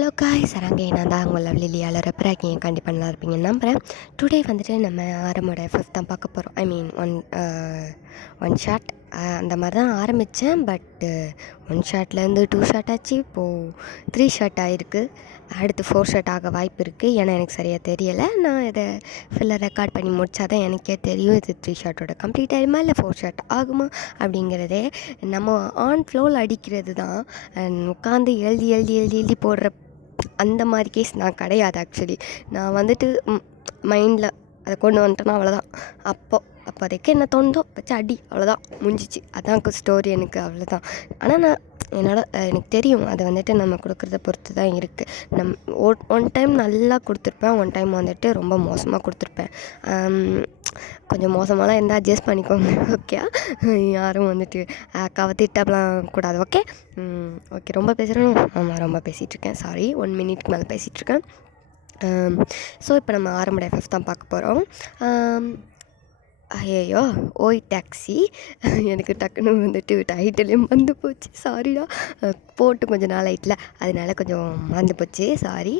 Hello guys சரங்கே நான் தான் உங்கள் லவ்லிலியால் ரெப்பராக்கிங்க கண்டிப்பாக நல்லா இருப்பீங்கன்னு நம்புகிறேன். டுடே வந்துட்டு நம்ம ஆரமோட ஃபிஃப்த் தான் பார்க்க போகிறோம். ஐ மீன் ஒன் ஷாட் அந்த மாதிரி தான் ஆரம்பித்தேன். பட்டு 1 ஷாட்லேருந்து 2 ஷாட் ஆச்சு. இப்போது 3 ஷாட் ஆகிருக்கு. அடுத்து 4 ஷாட் ஆக வாய்ப்பு இருக்குது. ஏன்னா எனக்கு சரியாக தெரியலை. நான் இதை ஃபுல்லாக ரெக்கார்ட் பண்ணி முடித்தா தான் எனக்கே தெரியும் இது 3 ஷாட்டோட கம்ப்ளீட் ஆகிடுமா இல்லை 4 ஷாட் ஆகுமா அப்படிங்கிறதே. நம்ம ஆன் ஃப்ளோவில் அடிக்கிறது தான். உட்காந்து எழுதி எழுதி எழுதி எழுதி போடுற அந்த மாதிரி கேஸ் நான் கிடையாது. ஆக்சுவலி நான் வந்துட்டு மைண்டில் அதை கொண்டு வந்துட்டேன்னா அவ்வளோதான். அப்போதைக்கு என்ன தோணுதோ வச்சு அடி, அவ்வளோதான், முடிஞ்சிச்சு. அதான் ஸ்டோரி எனக்கு, அவ்வளோதான். ஆனால் எனக்கு தெரியும் அது வந்துட்டு நம்ம கொடுக்குறத பொறுத்து தான் இருக்குது. ஒன் டைம் நல்லா கொடுத்துருப்பேன், ஒன் டைம் வந்துட்டு ரொம்ப மோசமாக கொடுத்துருப்பேன். கொஞ்சம் மோசமாலாம் இருந்தால் அட்ஜஸ்ட் பண்ணிக்கோங்க, ஓகே? யாரும் வந்துட்டு அக்காவை திட்டலாம் கூடாது, ஓகே? ஓகே, ரொம்ப பேசுகிறேன். ஆமாம், ரொம்ப பேசிகிட்ருக்கேன், சாரி. 1 மினிட்க்கு மேலே பேசிகிட்ருக்கேன். ஸோ இப்போ நம்ம ஆரம்புடைய 5 தான் பார்க்க போகிறோம். ஐயோ, ஓய் டாக்ஸி. எனக்கு டக்குன்னு வந்துட்டு டைட்டிலையும் மறந்து போச்சு, சாரிடா. போட்டு கொஞ்சம் நாள் ஆயிட்டில், அதனால கொஞ்சம் மறந்து போச்சு, சாரி.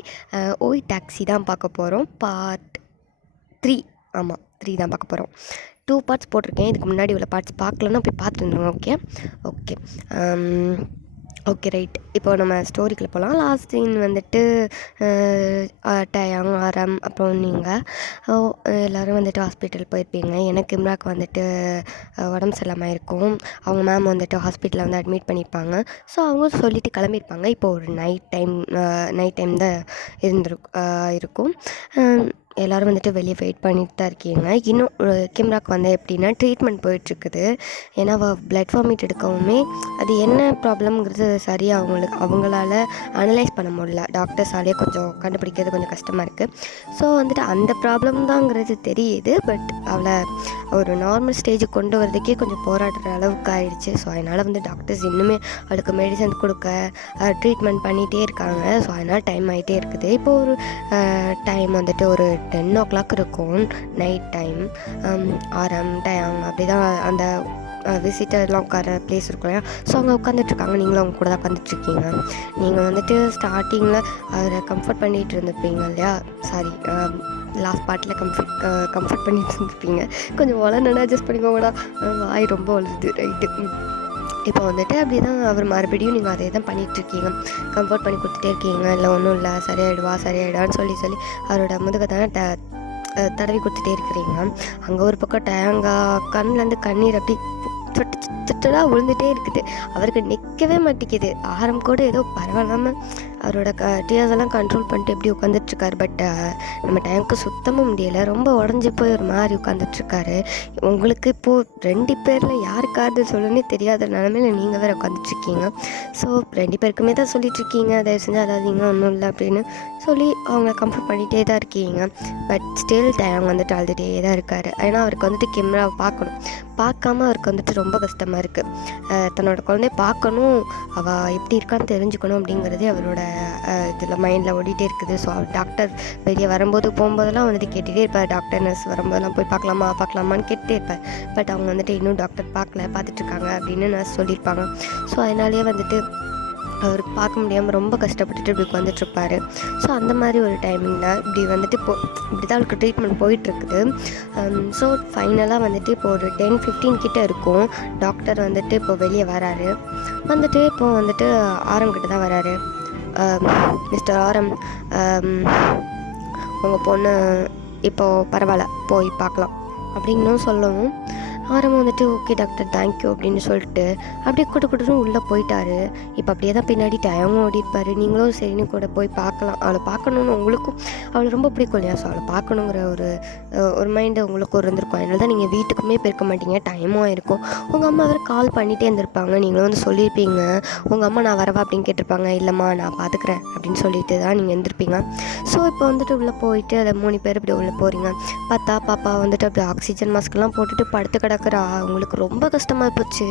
ஓய் டாக்ஸி தான் பார்க்க போகிறோம். பார்ட் 3. ஆமாம், 3 தான் பார்க்க போகிறோம். 2 பார்ட்ஸ் போட்டிருக்கேன். இதுக்கு முன்னாடி உள்ள பார்ட்ஸ் பார்க்கலன்னா போய் பார்த்துட்டு வந்துடுங்க, ஓகே? Okay, right. இப்போ நம்ம ஸ்டோரிக்குள்ளே போகலாம். லாஸ்ட் சீன் வந்துட்டு டயாங், ஆரம், அப்புறம் நீங்கள் எல்லோரும் வந்துட்டு ஹாஸ்பிட்டல் போயிருப்பீங்க. எனக்கு இம்ராக்கு வந்துட்டு உடம்பு சரியில்லாமல் இருக்கும். அவங்க மேம் வந்துட்டு ஹாஸ்பிட்டலில் வந்து அட்மிட் பண்ணியிருப்பாங்க. ஸோ அவங்க சொல்லிவிட்டு கிளம்பியிருப்பாங்க. இப்போ ஒரு நைட் டைம் தான் இருக்கும். எல்லோரும் வந்துட்டு வெளியே வெயிட் பண்ணிட்டு தான் இருக்கீங்க. இன்னும் கிம்ராக்கு வந்து எப்படின்னா ட்ரீட்மெண்ட் போயிட்டுருக்குது. ஏன்னா பிளட் வாமிட் எடுக்கவுமே அது என்ன ப்ராப்ளம்ங்கிறது சரியாக அவங்களால அனலைஸ் பண்ண முடியல. டாக்டர்ஸாலே கொஞ்சம் கண்டுபிடிக்கிறது கொஞ்சம் கஷ்டமாக இருக்குது. ஸோ வந்துட்டு அந்த ப்ராப்ளம் தாங்கிறது தெரியுது. பட் அவளை ஒரு நார்மல் ஸ்டேஜுக்கு கொண்டு வரதுக்கே கொஞ்சம் போராடுற அளவுக்கு ஆயிடுச்சு. ஸோ அதனால் வந்து டாக்டர்ஸ் இன்னுமே அவளுக்கு மெடிசன் கொடுக்க ட்ரீட்மெண்ட் பண்ணிகிட்டே இருக்காங்க. ஸோ அதனால் டைம் ஆகிட்டே இருக்குது. இப்போது ஒரு டைம் வந்துட்டு ஒரு 10 o'clock இருக்கும், நைட் டைம். ஆரம், டயாங் அப்படி தான் அந்த விசிட்டர்லாம் உட்கார பிளேஸ் இருக்கும் இல்லையா? ஸோ அங்கே உட்காந்துட்ருக்காங்க. நீங்களும் அவங்க கூட தான் உட்காந்துட்ருக்கீங்க. நீங்கள் வந்துட்டு ஸ்டார்டிங்கில் அவரை கம்ஃபர்ட் பண்ணிகிட்டு இருந்திருப்பீங்க இல்லையா? சாரி, லாஸ்ட் பார்ட்டில் கம்ஃபர்ட் பண்ணிட்டு இருந்திருப்பீங்க. கொஞ்சம் வளர்ந்தா அட்ஜஸ்ட் பண்ணிக்கோங்கடா, வாய் ரொம்ப வளருது, ரைட்டு. இப்போ வந்துட்டு அப்படி தான் அவர் மறுபடியும் நீங்கள் அதே தான் பண்ணிகிட்ருக்கீங்க. கம்ஃபர்ட் பண்ணி கொடுத்துட்டே இருக்கீங்க. இல்லை ஒன்றும் இல்லை, சரியாயிடுவான்னு சொல்லி அவரோட முதுகை தானே தடவி கொடுத்துட்டே இருக்கிறீங்க. அங்கே ஒரு பக்கம் டேங்கா கண்ணிலேருந்து கண்ணீர் அப்படி சுட்டதாக விழுந்துகிட்டே இருக்குது. அவருக்கு நிற்கவே மாட்டேங்குது. ஆரம் கூட ஏதோ பரவாயில்லாமல் அவரோட டீயர்ஸ் எல்லாம் கண்ட்ரோல் பண்ணிட்டு எப்படி உட்காந்துட்ருக்காரு. பட் நம்ம டேங்க்கு சுத்தமாக முடியலை. ரொம்ப உடஞ்சி போய் ஒரு மாதிரி உட்காந்துட்ருக்காரு. உங்களுக்கு இப்போது 2 பேரில் யாருக்காவது சொல்லணுன்னே தெரியாத நிலமையில நீங்கள் வேறு உட்காந்துட்ருக்கீங்க. ஸோ 2 பேருக்குமே தான் சொல்லிகிட்ருக்கீங்க, தயவு செஞ்சு அதாதீங்க, ஒன்றும் இல்லை அப்படின்னு சொல்லி அவங்கள கம்ஃபர்ட் பண்ணிகிட்டே தான் இருக்கீங்க. பட் ஸ்டில் டேங் வந்துட்டு அழுதுகிட்டே தான் இருக்கார். ஏன்னா அவருக்கு வந்துட்டு கேமராவை பார்க்காம அவருக்கு வந்துட்டு ரொம்ப கஷ்டமாக இருக்குது. தன்னோட குழந்தைய பார்க்கணும், அவள் எப்படி இருக்கான்னு தெரிஞ்சுக்கணும் அப்படிங்கிறதே அவரோட இதில் மைண்டில் ஓடிட்டே இருக்குது. ஸோ அவர் டாக்டர் வெளியே போகும்போதெல்லாம் வந்துட்டு கேட்டுகிட்டே இருப்பார். டாக்டர் நர்ஸ் வரும்போதெல்லாம் போய் பார்க்கலாமான்னு கேட்டுகிட்டே இருப்பார். பட் அவங்க வந்துட்டு இன்னும் டாக்டர் பார்த்துட்ருக்காங்க அப்படின்னு நர்ஸ் சொல்லியிருப்பாங்க. ஸோ அதனாலேயே வந்துட்டு அவருக்கு பார்க்க முடியாமல் ரொம்ப கஷ்டப்பட்டுட்டு இப்படி உட்காந்துட்ருப்பார். ஸோ அந்த மாதிரி ஒரு டைமிங்கில் இப்படி வந்துட்டு இப்படி தான் அவருக்கு ட்ரீட்மெண்ட் போயிட்டுருக்குது. ஸோ ஃபைனலாக வந்துட்டு இப்போ ஒரு 10-15 கிட்டே இருக்கும். டாக்டர் வந்துட்டு இப்போ வெளியே வராரு. இப்போது வந்துட்டு ஆரம் கிட்ட தான் வராரு. மிஸ்டர் ஆரம், உங்கள் பொண்ணு இப்போது பரவாயில்ல, போய் பார்க்கலாம் அப்படின்னு சொல்லவும் ஆரம் வந்துட்டு ஓகே டாக்டர், தேங்க்யூ அப்படின்னு சொல்லிட்டு அப்படியே கூட்டு உள்ளே போயிட்டாரு. இப்போ அப்படியே தான் பின்னாடி டயமும் ஓடிப்பார். நீங்களும் சரின்னு கூட போய் பார்க்கலாம். அவளை பார்க்கணுன்னு உங்களுக்கும் அவளை ரொம்ப பிடிக்கும் இல்லையா? ஸோ அவளை பார்க்கணுங்கிற ஒரு மைண்டு உங்களுக்கும் இருந்திருக்கும். அதனால தான் நீங்கள் வீட்டுக்குமே போயிருக்க மாட்டீங்க, டைமும் ஆயிருக்கும். உங்கள் அம்மா வேறு கால் பண்ணிகிட்டே இருந்திருப்பாங்க. நீங்களும் வந்து சொல்லியிருப்பீங்க, உங்கள் அம்மா நான் வரவா அப்படின்னு கேட்டிருப்பாங்க. இல்லைம்மா நான் பார்த்துக்கிறேன் அப்படின்னு சொல்லிட்டு தான் நீங்கள் எழுந்திருப்பீங்க. ஸோ இப்போ வந்துட்டு உள்ளே போயிட்டு அதை 3 பேர் இப்படி உள்ளே போகிறீங்க. பார்த்தா பாப்பா வந்துட்டு அப்படி ஆக்சிஜன் மாஸ்க்லாம் போட்டுட்டு படுத்து கிடக்குறாங்க. கிடக்குறா. உங்களுக்கு ரொம்ப கஷ்டமாக போச்சு.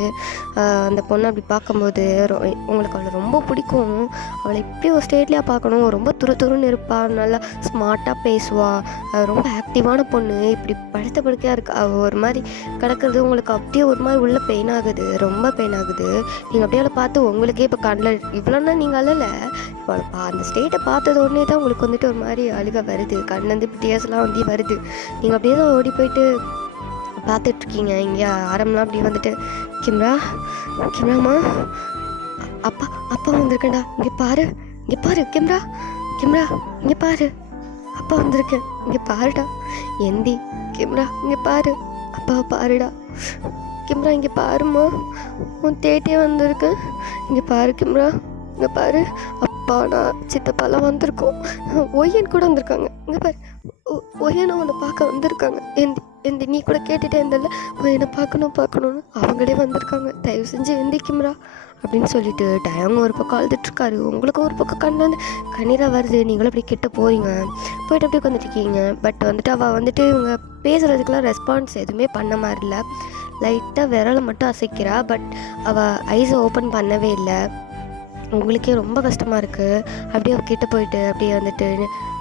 அந்த பொண்ணை அப்படி பார்க்கும்போது உங்களுக்கு அவளை ரொம்ப பிடிக்கும். அவளை இப்படி ஒரு ஸ்டேட்லேயே பார்க்கணும். ரொம்ப துருன்னு இருப்பாள், நல்லா ஸ்மார்ட்டாக பேசுவாள், ரொம்ப ஆக்டிவான பொண்ணு. இப்படி படுத்த படுக்கையாக இருக்கு, அவள் ஒரு மாதிரி கிடக்கிறது உங்களுக்கு அப்படியே ஒரு மாதிரி உள்ள பெயின் ஆகுது, ரொம்ப பெயின் ஆகுது. நீங்கள் அப்படியே அவளை பார்த்து உங்களுக்கே இப்போ கண்ணில் இவ்வளோன்னா நீங்கள் அழலை, இப்போ அந்த ஸ்டேட்டை பார்த்தது உடனே தான் உங்களுக்கு வந்துட்டு ஒரு மாதிரி அழுக வருது, கண்ணிலேருந்து இப்போ டீயர்ஸ்லாம் வந்து வருது. நீங்கள் அப்படியே தான் ஓடி போயிட்டு பார்த்துட்ருக்கீங்க. இங்கே ஆரம்பலாம் அப்படியே வந்துட்டு கிம்ராம்மா, அப்பா அப்பா வந்திருக்கேன்டா, இங்கே பாரு கிம்ரா இங்கே பாரு, அப்பா வந்திருக்கேன், இங்கே பாருடா. எந்தி கிம்ரா, இங்கே பாரு, அப்பாவை பாருடா. கிம்ரா இங்கே பாருமா, உன் தேட்டியே வந்திருக்கேன், இங்கே பாரு கிம்ரா, இங்கே பாரு. அப்பா நான் சித்தப்பாலாம் வந்திருக்கோம், ஒய்யன் கூட வந்திருக்காங்க, இங்கே பாரு. ஒய்யனும் உன்னை பார்க்க வந்திருக்காங்க. எந்தி நீ கூட கேட்டுகிட்டே இருந்தல, என்னை பார்க்கணும்னு அவங்களே வந்திருக்காங்க, தயவு செஞ்சு எந்தி கிம்ரா அப்படின்னு சொல்லிட்டு டயங்க ஒரு பக்கம் அழுதுட்ருக்காரு. உங்களுக்கு ஒரு பக்கம் கண்ணீராக வருது. நீங்களும் அப்படி கிட்ட போயிட்டு அப்படியே உட்காந்துட்ருக்கீங்க. பட் வந்துட்டு அவள் வந்துட்டு இவங்க பேசுகிறதுக்கெலாம் ரெஸ்பான்ஸ் எதுவுமே பண்ண மாதிரி இல்லை. லைட்டாக விரலை மட்டும் அசைக்கிறா. பட் அவள் ஐஸை ஓப்பன் பண்ணவே இல்லை. உங்களுக்கே ரொம்ப கஷ்டமாக இருக்குது. அப்படியே கிட்ட போயிட்டு அப்படியே வந்துட்டு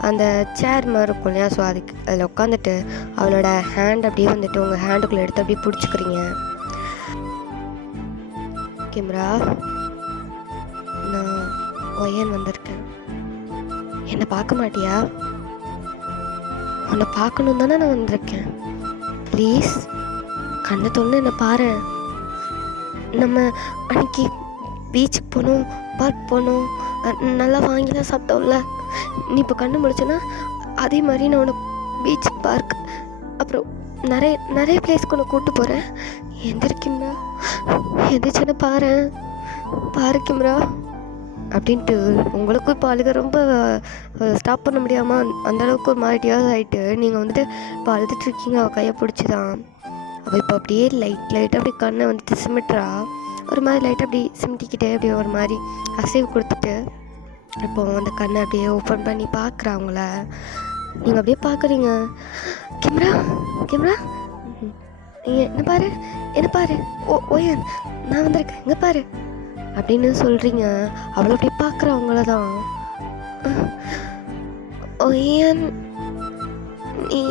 அந்த சேர் மாதிரி இருக்கும் இல்லையா, ஸோ அதுக்கு அதில் உட்காந்துட்டு அவளோட ஹேண்ட் அப்படியே வந்துட்டு உங்கள் ஹேண்டுக்குள்ளே எடுத்து அப்படியே பிடிச்சிக்கிறீங்க. கிம்ரா, நான் ஒய்யன் வந்திருக்கேன், என்னை பார்க்க மாட்டியா? உன்னை பார்க்கணும் தானே நான் வந்திருக்கேன், ப்ளீஸ் கண்ணை தொன்று என்னை பாரு. நம்ம அன்னைக்கு பீச்சுக்கு போகணும், பார்க் போகணும், நல்லா வாங்கிலாம் சாப்பிட்டோம்ல, நீ இப்போ கண்ணு முடிச்சேன்னா அதே மாதிரி நான் உன்னை பீச், பார்க், அப்புறம் நிறைய பிளேஸ்க்கு உன்னை கூப்பிட்டு போகிறேன். எந்திரிக்கிம்ரா, எந்திரிச்சுன்னு பாரு கிம்ரா அப்படின்ட்டு. உங்களுக்கும் இப்போ அழுக ரொம்ப ஸ்டாப் பண்ண முடியாமல் அந்தளவுக்கு ஒரு மாதிரி டியர்ஸ் ஆகிட்டு நீங்கள் வந்துட்டு இப்போ அழுதுட்ருக்கீங்க. அவள் கையை பிடிச்சி தான். அவள் இப்போ அப்படியே லைட்டாக அப்படி கண்ணை வந்துட்டு சிமிட்றா. ஒரு மாதிரி லைட்டாக அப்படி சிமிட்டிக்கிட்டே அப்படியே ஒரு மாதிரி அசைவு கொடுத்துட்டு இப்போது அந்த கண்ணை அப்படியே ஓப்பன் பண்ணி பார்க்குறா அவங்கள. நீங்கள் அப்படியே பார்க்குறீங்க. கிம்ரா நீங்கள் என்ன பாரு ஓயன் நான் வந்திருக்கேன், இங்கே பாரு அப்படின்னு சொல்கிறீங்க. அவளை அப்படி பார்க்குற அவங்கள தான். ஓயன் நீ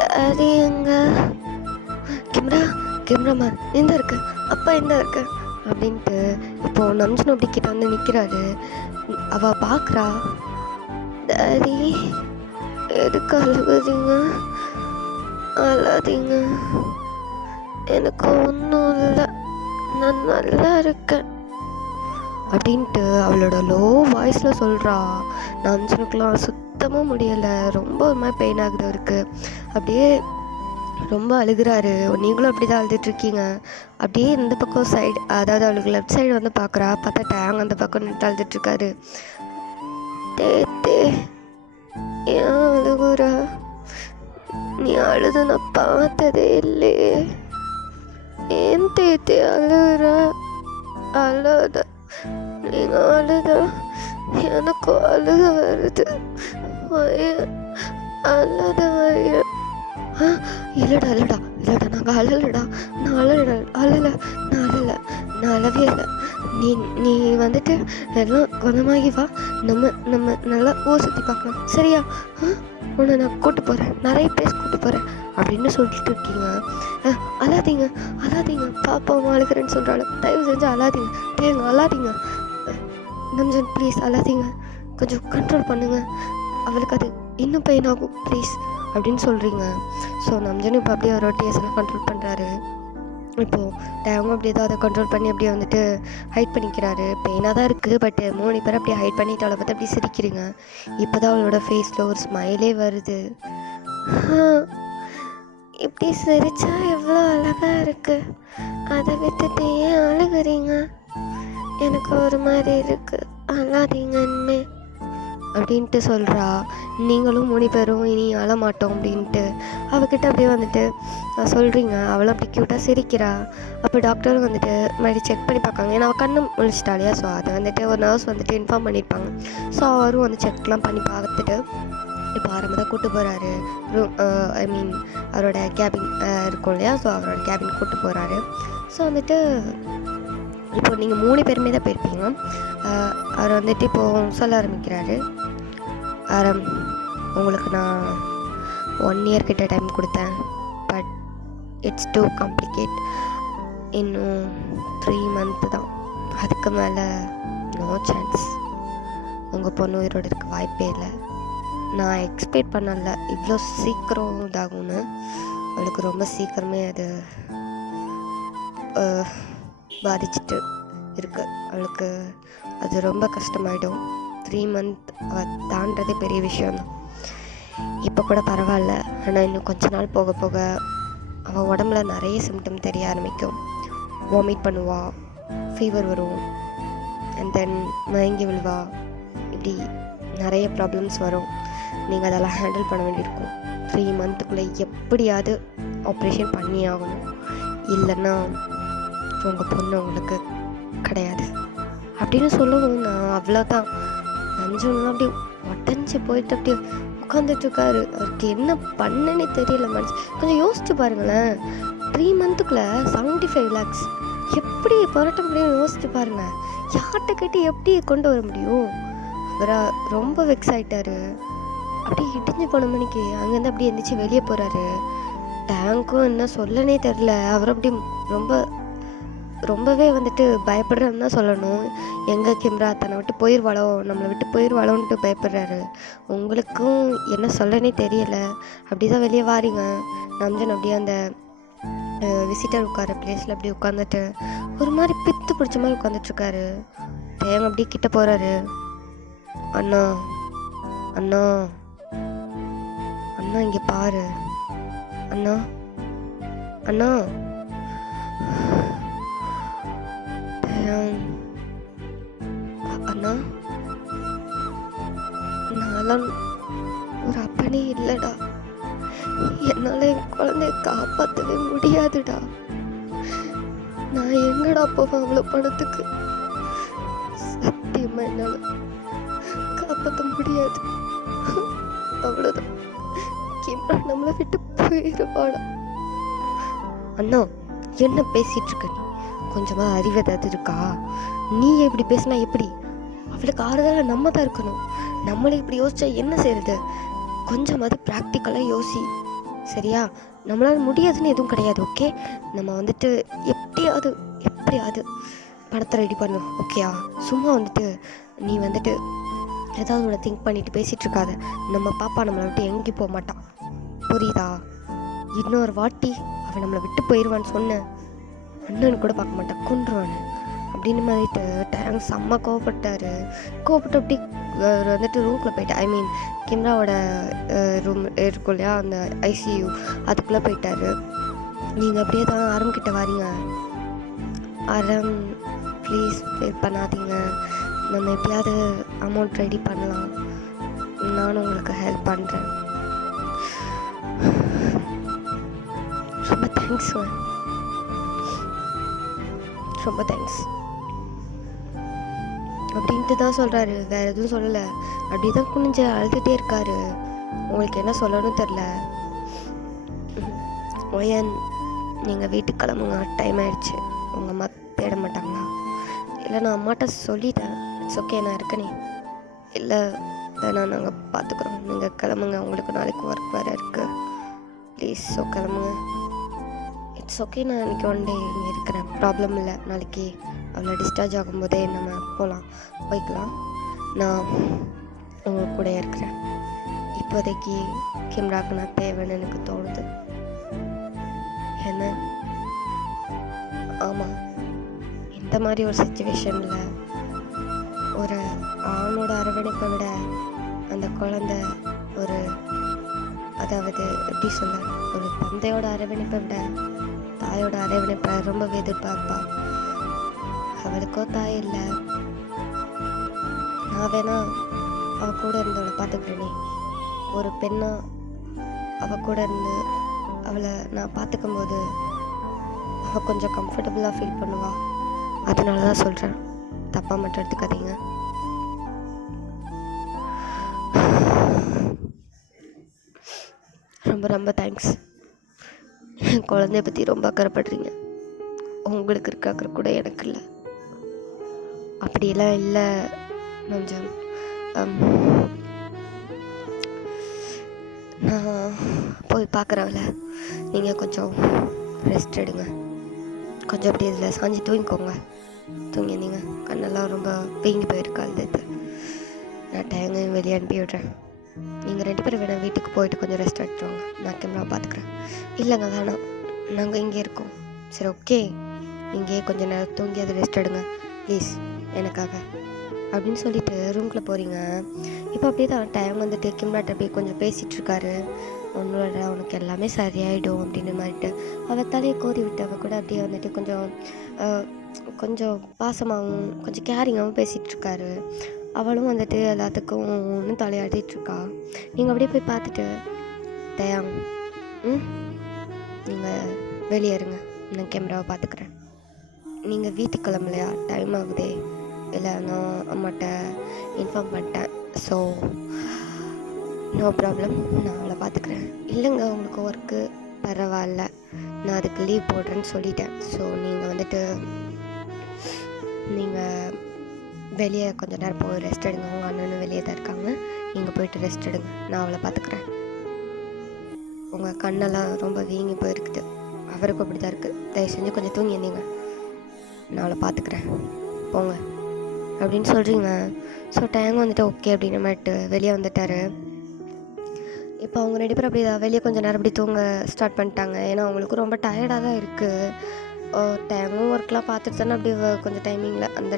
டாடி எங்க? கிம்ராமான் எந்த இருக்கு, அப்பா எந்த இருக்கு அப்படின்ட்டு இப்போது நம்ஜன் அப்படி கிட்ட வந்து நிற்கிறாரு. அவள் பார்க்குறா. டாடி எதுக்கு அழாதீங்க, எனக்கு ஒன்றும் இல்லை, நான் நல்லா இருக்கேன் அப்படின்ட்டு அவளோட லோ வாய்ஸில் சொல்கிறா. நம்ஜனுக்குலாம் சுத்தமாக முடியலை, ரொம்ப ஒரு மாதிரி பெயின் ஆகுது அவருக்கு. அப்படியே ரொம்ப அழுகிறாரு. நீங்களும் அப்படி தான் அழுதுட்ருக்கீங்க. அப்படியே இந்த பக்கம் சைடு, அதாவது அவளுக்கு லெஃப்ட் சைடு வந்து பார்க்குறா. பார்த்தா டேங் அந்த பக்கம் நின்று அழுதுட்ருக்காரு. தேத்தே ஏன் அழுகுறா? நீ அழுது நான் பார்த்ததே இல்லையே, ஏன் தேத்தே அழுகுறா? அழுத நீங்கள் அழுதா எனக்கும் அழுக வருது. அழுத வரைய இல்லடா நாங்கள் அழலடா, நான் அழவே இல்லை. நீ வந்துட்டு எல்லாம் குணமாகி வா, நம்ம நல்லா ஊர் சுற்றி பார்க்கலாம், சரியா? உன்னை நான் கூப்பிட்டு போகிறேன், நிறைய பிளேஸ் கூப்பிட்டு போகிறேன் அப்படின்னு சொல்லிட்டு இருக்கீங்க. அழாதீங்க பாப்பா அழுகிறேன்னு சொல்கிறாள், தயவு செஞ்சு அழாதீங்க நம்ஜன் ப்ளீஸ் அழாதீங்க, கொஞ்சம் கண்ட்ரோல் பண்ணுங்க, அவளுக்கு அது இன்னும் பெயின் ஆகும் ப்ளீஸ் அப்படின்னு சொல்கிறீங்க. ஸோ நம்ஜன் இப்போ அப்படியே ஒரு டேஸ்லாம் கண்ட்ரோல் பண்ணுறாரு. இப்போது டேவும் அப்படியே தான் அதை கண்ட்ரோல் பண்ணி அப்படியே வந்துட்டு ஹைட் பண்ணிக்கிறாரு. பெயினாக தான் இருக்குது, பட் 3 பேர் அப்படியே ஹைட் பண்ணிட்டு அவளை பார்த்து அப்படியே சிரிக்கிறீங்க. இப்போ தான் அவளோட ஃபேஸில் ஒரு ஸ்மைலே வருது. இப்படி சிரிச்சா எவ்வளோ அழகாக இருக்குது, அதை விட்டுட்டு ஏன் அழுகுறீங்க? எனக்கு ஒரு மாதிரி இருக்குது, அழாதீங்கன்னு அப்படின்ட்டு சொல்கிறா. நீங்களும் 3 பேரும் இனி அழமாட்டோம் அப்படின்ட்டு அவகிட்ட அப்படியே வந்துட்டு சொல்கிறீங்க. அவளும் அப்படி க்யூட்டாக சிரிக்கிறா. அப்போ டாக்டரும் வந்துட்டு மறுபடியும் செக் பண்ணி பார்க்காங்க. ஏன்னா அவள் கண்ணு முழிச்சிட்டாலையா, ஸோ அதை வந்துட்டு ஒரு நர்ஸ் வந்துட்டு இன்ஃபார்ம் பண்ணியிருப்பாங்க. ஸோ அவரும் வந்து செக்லாம் பண்ணி பார்த்துட்டு இப்போ ஆரம்ப தான் கூப்பிட்டு போகிறாரு. ரூம் ஐ மீன் அவரோட கேபின் இருக்கும் இல்லையா, ஸோ அவரோட கேபின் கூப்பிட்டு போகிறாரு. ஸோ வந்துட்டு இப்போ நீங்கள் 3 பேருமே தான் போயிருப்பீங்க. அவர் வந்துட்டு இப்போது சொல்ல ஆரம்பிக்கிறாரு. உங்களுக்கு நான் 1 இயர் கிட்ட டைம் கொடுத்தேன், பட் இட்ஸ் டூ காம்ப்ளிகேட். இன்னும் 3 மந்த்து தான், அதுக்கு மேலே நோ சான்ஸ். உங்கள் பொண்ணு உயிரோடு இருக்க வாய்ப்பே இல்லை. நான் எக்ஸ்பெக்ட் பண்ணல இவ்வளோ சீக்கிரம் இதாகும்னு. அவளுக்கு ரொம்ப சீக்கிரமே அது பாதிச்சுட்டு இருக்கு. அவளுக்கு அது ரொம்ப கஷ்டமாயிடும். 3 மந்த் தாண்டதே பெரிய விஷயம்தான். இப்போ கூட பரவாயில்ல, ஆனால் இன்னும் கொஞ்ச நாள் போக போக அவள் உடம்புல நிறைய சிம்டம் தெரிய ஆரம்பிக்கும். வாமிட் பண்ணுவா, ஃபீவர் வரும், அண்ட் தென் மயங்கி விழுவா. இப்படி நிறைய ப்ராப்ளம்ஸ் வரும். நீங்கள் அதெல்லாம் ஹேண்டில் பண்ண வேண்டியிருக்கும். 3 மந்த்துக்குள்ளே எப்படியாவது ஆப்ரேஷன் பண்ணி ஆகணும், இல்லைன்னா உங்கள் பொண்ணு உங்களுக்கு கிடையாது அப்படின்னு சொல்லணும். நான் அவ்வளோதான். நஞ்சோன்னா அப்படி உடஞ்சி போயிட்டு அப்படி உட்காந்துட்ருக்காரு. அவருக்கு என்ன பண்ணனே தெரியல. மனசு கொஞ்சம் யோசிச்சு பாருங்களேன். 3 மந்த்துக்குள்ளே 75 lakhs எப்படி புரட்ட முடியும்னு யோசிச்சு பாருங்கள். யார்கிட்ட கேட்டு எப்படி கொண்டு வர முடியும்? அவரை ரொம்ப வெக்ஸ் ஆகிட்டாரு. அப்படியே இடிஞ்சு போன மணிக்கு அங்கேருந்து அப்படியே எழுந்திரிச்சு வெளியே போகிறாரு. டேங்க்கும் என்ன சொல்லனே தெரில. அவர் அப்படி ரொம்பவே வந்துட்டு பயப்படுறேன்னு தான் சொல்லணும். எங்கே கிம்ரா தன்னை விட்டு போயிடுவாளோ, நம்மளை விட்டு போயிடுவாளோன்ட்டு பயப்படுறாரு. உங்களுக்கும் என்ன சொல்லனே தெரியலை. அப்படி தான் வெளியே வாரீங்க. நம்ஜன் அப்படியே அந்த விசிட்டர் உட்கார பிளேஸில் அப்படி உட்காந்துட்டு ஒரு மாதிரி பித்து பிடிச்ச மாதிரி உட்காந்துட்ருக்காரு. தேங்க அப்படியே கிட்ட போகிறாரு. அண்ணா அண்ணா அண்ணா இங்கே பாரு அண்ணா அண்ணா. அண்ணா, நான்லாம் ஒரு அப்பனே இல்லைடா. என்னால் என் குழந்தைய காப்பாற்றவே முடியாதுடா. நான் எங்கடா போவேன் அவ்வளோ பணத்துக்கு? சத்தியமாக என்னால் காப்பாற்ற முடியாது. அவ்வளோதான். கிம்ரா நம்மளை விட்டு போயிடுவாடா. அண்ணா, என்ன பேசிகிட்டு இருக்க நீ? கொஞ்சமாக அறிவு ஏதாவது இருக்கா? நீ இப்படி பேசினா எப்படி? அவளுக்கு ஆறுதலாக நம்ம தான் இருக்கணும். நம்மளே இப்படி யோசிச்சா என்ன செய்யறது? கொஞ்சமாவது ப்ராக்டிக்கலாக யோசி, சரியா? நம்மளால் முடியாதுன்னு எதுவும் கிடையாது. ஓகே, நம்ம வந்துட்டு எப்படியாவது பணத்தை ரெடி பண்ணணும். ஓகேயா? சும்மா வந்துட்டு நீ வந்துட்டு ஏதாவது ஒன்று திங்க் பண்ணிட்டு பேசிகிட்டு இருக்காத. நம்ம பாப்பா நம்மளை விட்டு எங்கேயும் போக மாட்டான், புரியுதா? இன்னொரு வாட்டி அவன் நம்மளை விட்டு போயிடுவான்னு சொன்னேன், அண்ணன் கூட பார்க்க மாட்டான், கொன்றுவான்னு அப்படின்னு மாதிரிட்டு டேங்க் செம்ம கோவப்பட்டார். கோவப்பட்டு அப்படி வந்துட்டு ரூமில் போயிட்டார். ஐ மீன் கிம்ராவோட ரூம் இருக்கும் இல்லையா, அந்த ஐசியூ, அதுக்குள்ளே போயிட்டார். நீங்கள் அப்படியே தான் ஆரம்பிக்கிட்ட வாரீங்க. ஆரம் ப்ளீஸ் ஃபீல் பண்ணாதீங்க, நம்ம எப்படியாவது அமௌண்ட் ரெடி பண்ணலாம், நானும் உங்களுக்கு ஹெல்ப் பண்ணுறேன். ரொம்ப தேங்க்ஸ், ரொம்ப தேங்க்ஸ் அப்படின்ட்டு தான் சொல்கிறாரு. வேறு எதுவும் சொல்லலை. அப்படி தான் குனிஞ்சு அழுதுகிட்டே இருக்காரு. உங்களுக்கு என்ன சொல்லணும்னு தெரில. ஒயன், நீங்கள் வீட்டுக்கு கிளம்புங்க, டைம் ஆகிடுச்சு. உங்கள் அம்மா தேட மாட்டாங்களா? இல்லை, நான் அம்மாட்ட சொல்லிட்டேன், இட்ஸ் ஓகே, நான் இருக்கனே. இல்லை வேணா, நாங்கள் பார்த்துக்குறோம், நீங்கள் கிளம்புங்க, உங்களுக்கு நாளைக்கு ஒர்க் வேறு இருக்குது, ப்ளீஸ். ஸோ கிளம்புங்க. இட்ஸ் ஓகே, நான் இன்றைக்கி 1 டே இங்கே இருக்கிறேன், ப்ராப்ளம் இல்லை. நாளைக்கு அவ்வளோ டிஸ்சார்ஜ் ஆகும்போதே நம்ம போய்க்கலாம். நான் உங்கள் கூட இருக்கிறேன். இப்போதைக்கு கிம்ராக்கு நான் தேவைன்னு எனக்கு தோணுது. என்ன? ஆமாம், இந்த மாதிரி ஒரு சுச்சுவேஷனில் ஒரு ஆணோட அரவணைப்பை விட அந்த குழந்தை அதாவது எப்படி சொல்ல, ஒரு தந்தையோட அரவணைப்பை விட தாயோட அரவணைப்பை ரொம்ப எதிர்பார்ப்பா. அவளுக்கோ தாய் இல்லை. நான் வேணா அவள் கூட இருந்தவளை பார்த்துக்கிறேனே. ஒரு பெண்ணா அவள் கூட இருந்து அவளை நான் பார்த்துக்கும்போது அவள் கொஞ்சம் கம்ஃபர்டபுளாக ஃபீல் பண்ணுவாள். அதனால தான் சொல்கிறேன், தப்பாக மட்டும் எடுத்துக்காதீங்க. ரொம்ப தேங்க்ஸ். என் குழந்தைய பற்றி ரொம்ப அக்கறைப்படுறீங்க. உங்களுக்கு இருக்க அக்கறை கூட எனக்கு இல்லை. அப்படியெல்லாம் இல்லை கொஞ்சம். நான் போய் பார்க்குறவள நீங்கள் கொஞ்சம் ரெஸ்ட் எடுங்க. கொஞ்சம் அப்படி இதில் சாஞ்சி தூங்கிக்கோங்க. தூங்கி நீங்கள் கண்ணெல்லாம் ரொம்ப வீங்கி போயிருக்காது. நான் டேங்கையும் வெளியே அனுப்பி விட்றேன். நீங்கள் 2 பேரும் வேணால் வீட்டுக்கு போயிட்டு கொஞ்சம் ரெஸ்ட் எடுத்துருவாங்க. நான் கேமரா பார்த்துக்குறேன். இல்லைங்க வேணாம், நாங்கள் இங்கே இருக்கோம். சரி ஓகே, இங்கேயே கொஞ்சம் நேரம் தூங்கி அதை ரெஸ்ட் எடுங்க ப்ளீஸ் எனக்காக அப்படின்னு சொல்லிட்டு ரூம்குள்ளே போகிறீங்க. இப்போ அப்படியே தான் டைம் வந்துட்டு கேமராட்ட அப்படியே கொஞ்சம் பேசிகிட்ருக்காரு. ஒன்னோட அவனுக்கு எல்லாமே சரியாயிடும் அப்படின்னு மாதிரிட்டு அவள் தலையை கோதி விட்டு அவள் கூட அப்படியே வந்துட்டு கொஞ்சம் பாசமாகவும் கொஞ்சம் கேரிங்காகவும் பேசிகிட்ருக்காரு. அவளும் வந்துட்டு எல்லாத்துக்கும் ஒன்றும் தலையாடிட்டுருக்கா. நீங்கள் அப்படியே போய் பார்த்துட்டு தயாங் நீங்கள் வெளியே இருங்க, நான் கேமராவை பார்த்துக்குறேன். நீங்கள் வீட்டுக்கு கிளம்பலையா? டைம் ஆகுதே. இல்லை, நான் அம்மாட்ட இன்ஃபார்ம் பண்ணிட்டேன். ஸோ நோ ப்ராப்ளம், நான் அவளை பார்த்துக்குறேன். இல்லைங்க உங்களுக்கு ஒர்க்கு பரவாயில்ல, நான் அதுக்கு லீவ் போடுறேன்னு சொல்லிட்டேன். ஸோ நீங்கள் வெளியே கொஞ்சம் நேரம் போய் ரெஸ்ட் எடுங்க. அவங்க அண்ணனும் வெளியே தான் இருக்காங்க. நீங்கள் போயிட்டு ரெஸ்ட் எடுங்க, நான் அவளை பார்த்துக்குறேன். உங்கள் கண்ணெல்லாம் ரொம்ப வீங்கி போயிருக்குது, அவருக்கும் அப்படி தான் இருக்குது. தயவு செஞ்சு கொஞ்சம் தூங்கி இருந்தீங்க, நான் அவளை பார்த்துக்குறேன் போங்க அப்படின்னு சொல்கிறீங்க. ஸோ டேங் வந்துட்டு ஓகே அப்படின்னு மாதிரிட்டு வெளியே வந்துட்டார். இப்போ அவங்க 2 பேரும் அப்படி வெளியே கொஞ்சம் நேரம் அப்படி தூங்க ஸ்டார்ட் பண்ணிட்டாங்க. ஏன்னா அவங்களுக்கும் ரொம்ப டயர்டாக தான் இருக்குது. டேங்கும் ஒர்க்லாம் பார்த்துட்டு தானே அப்படி கொஞ்சம் டைமிங்கில் அந்த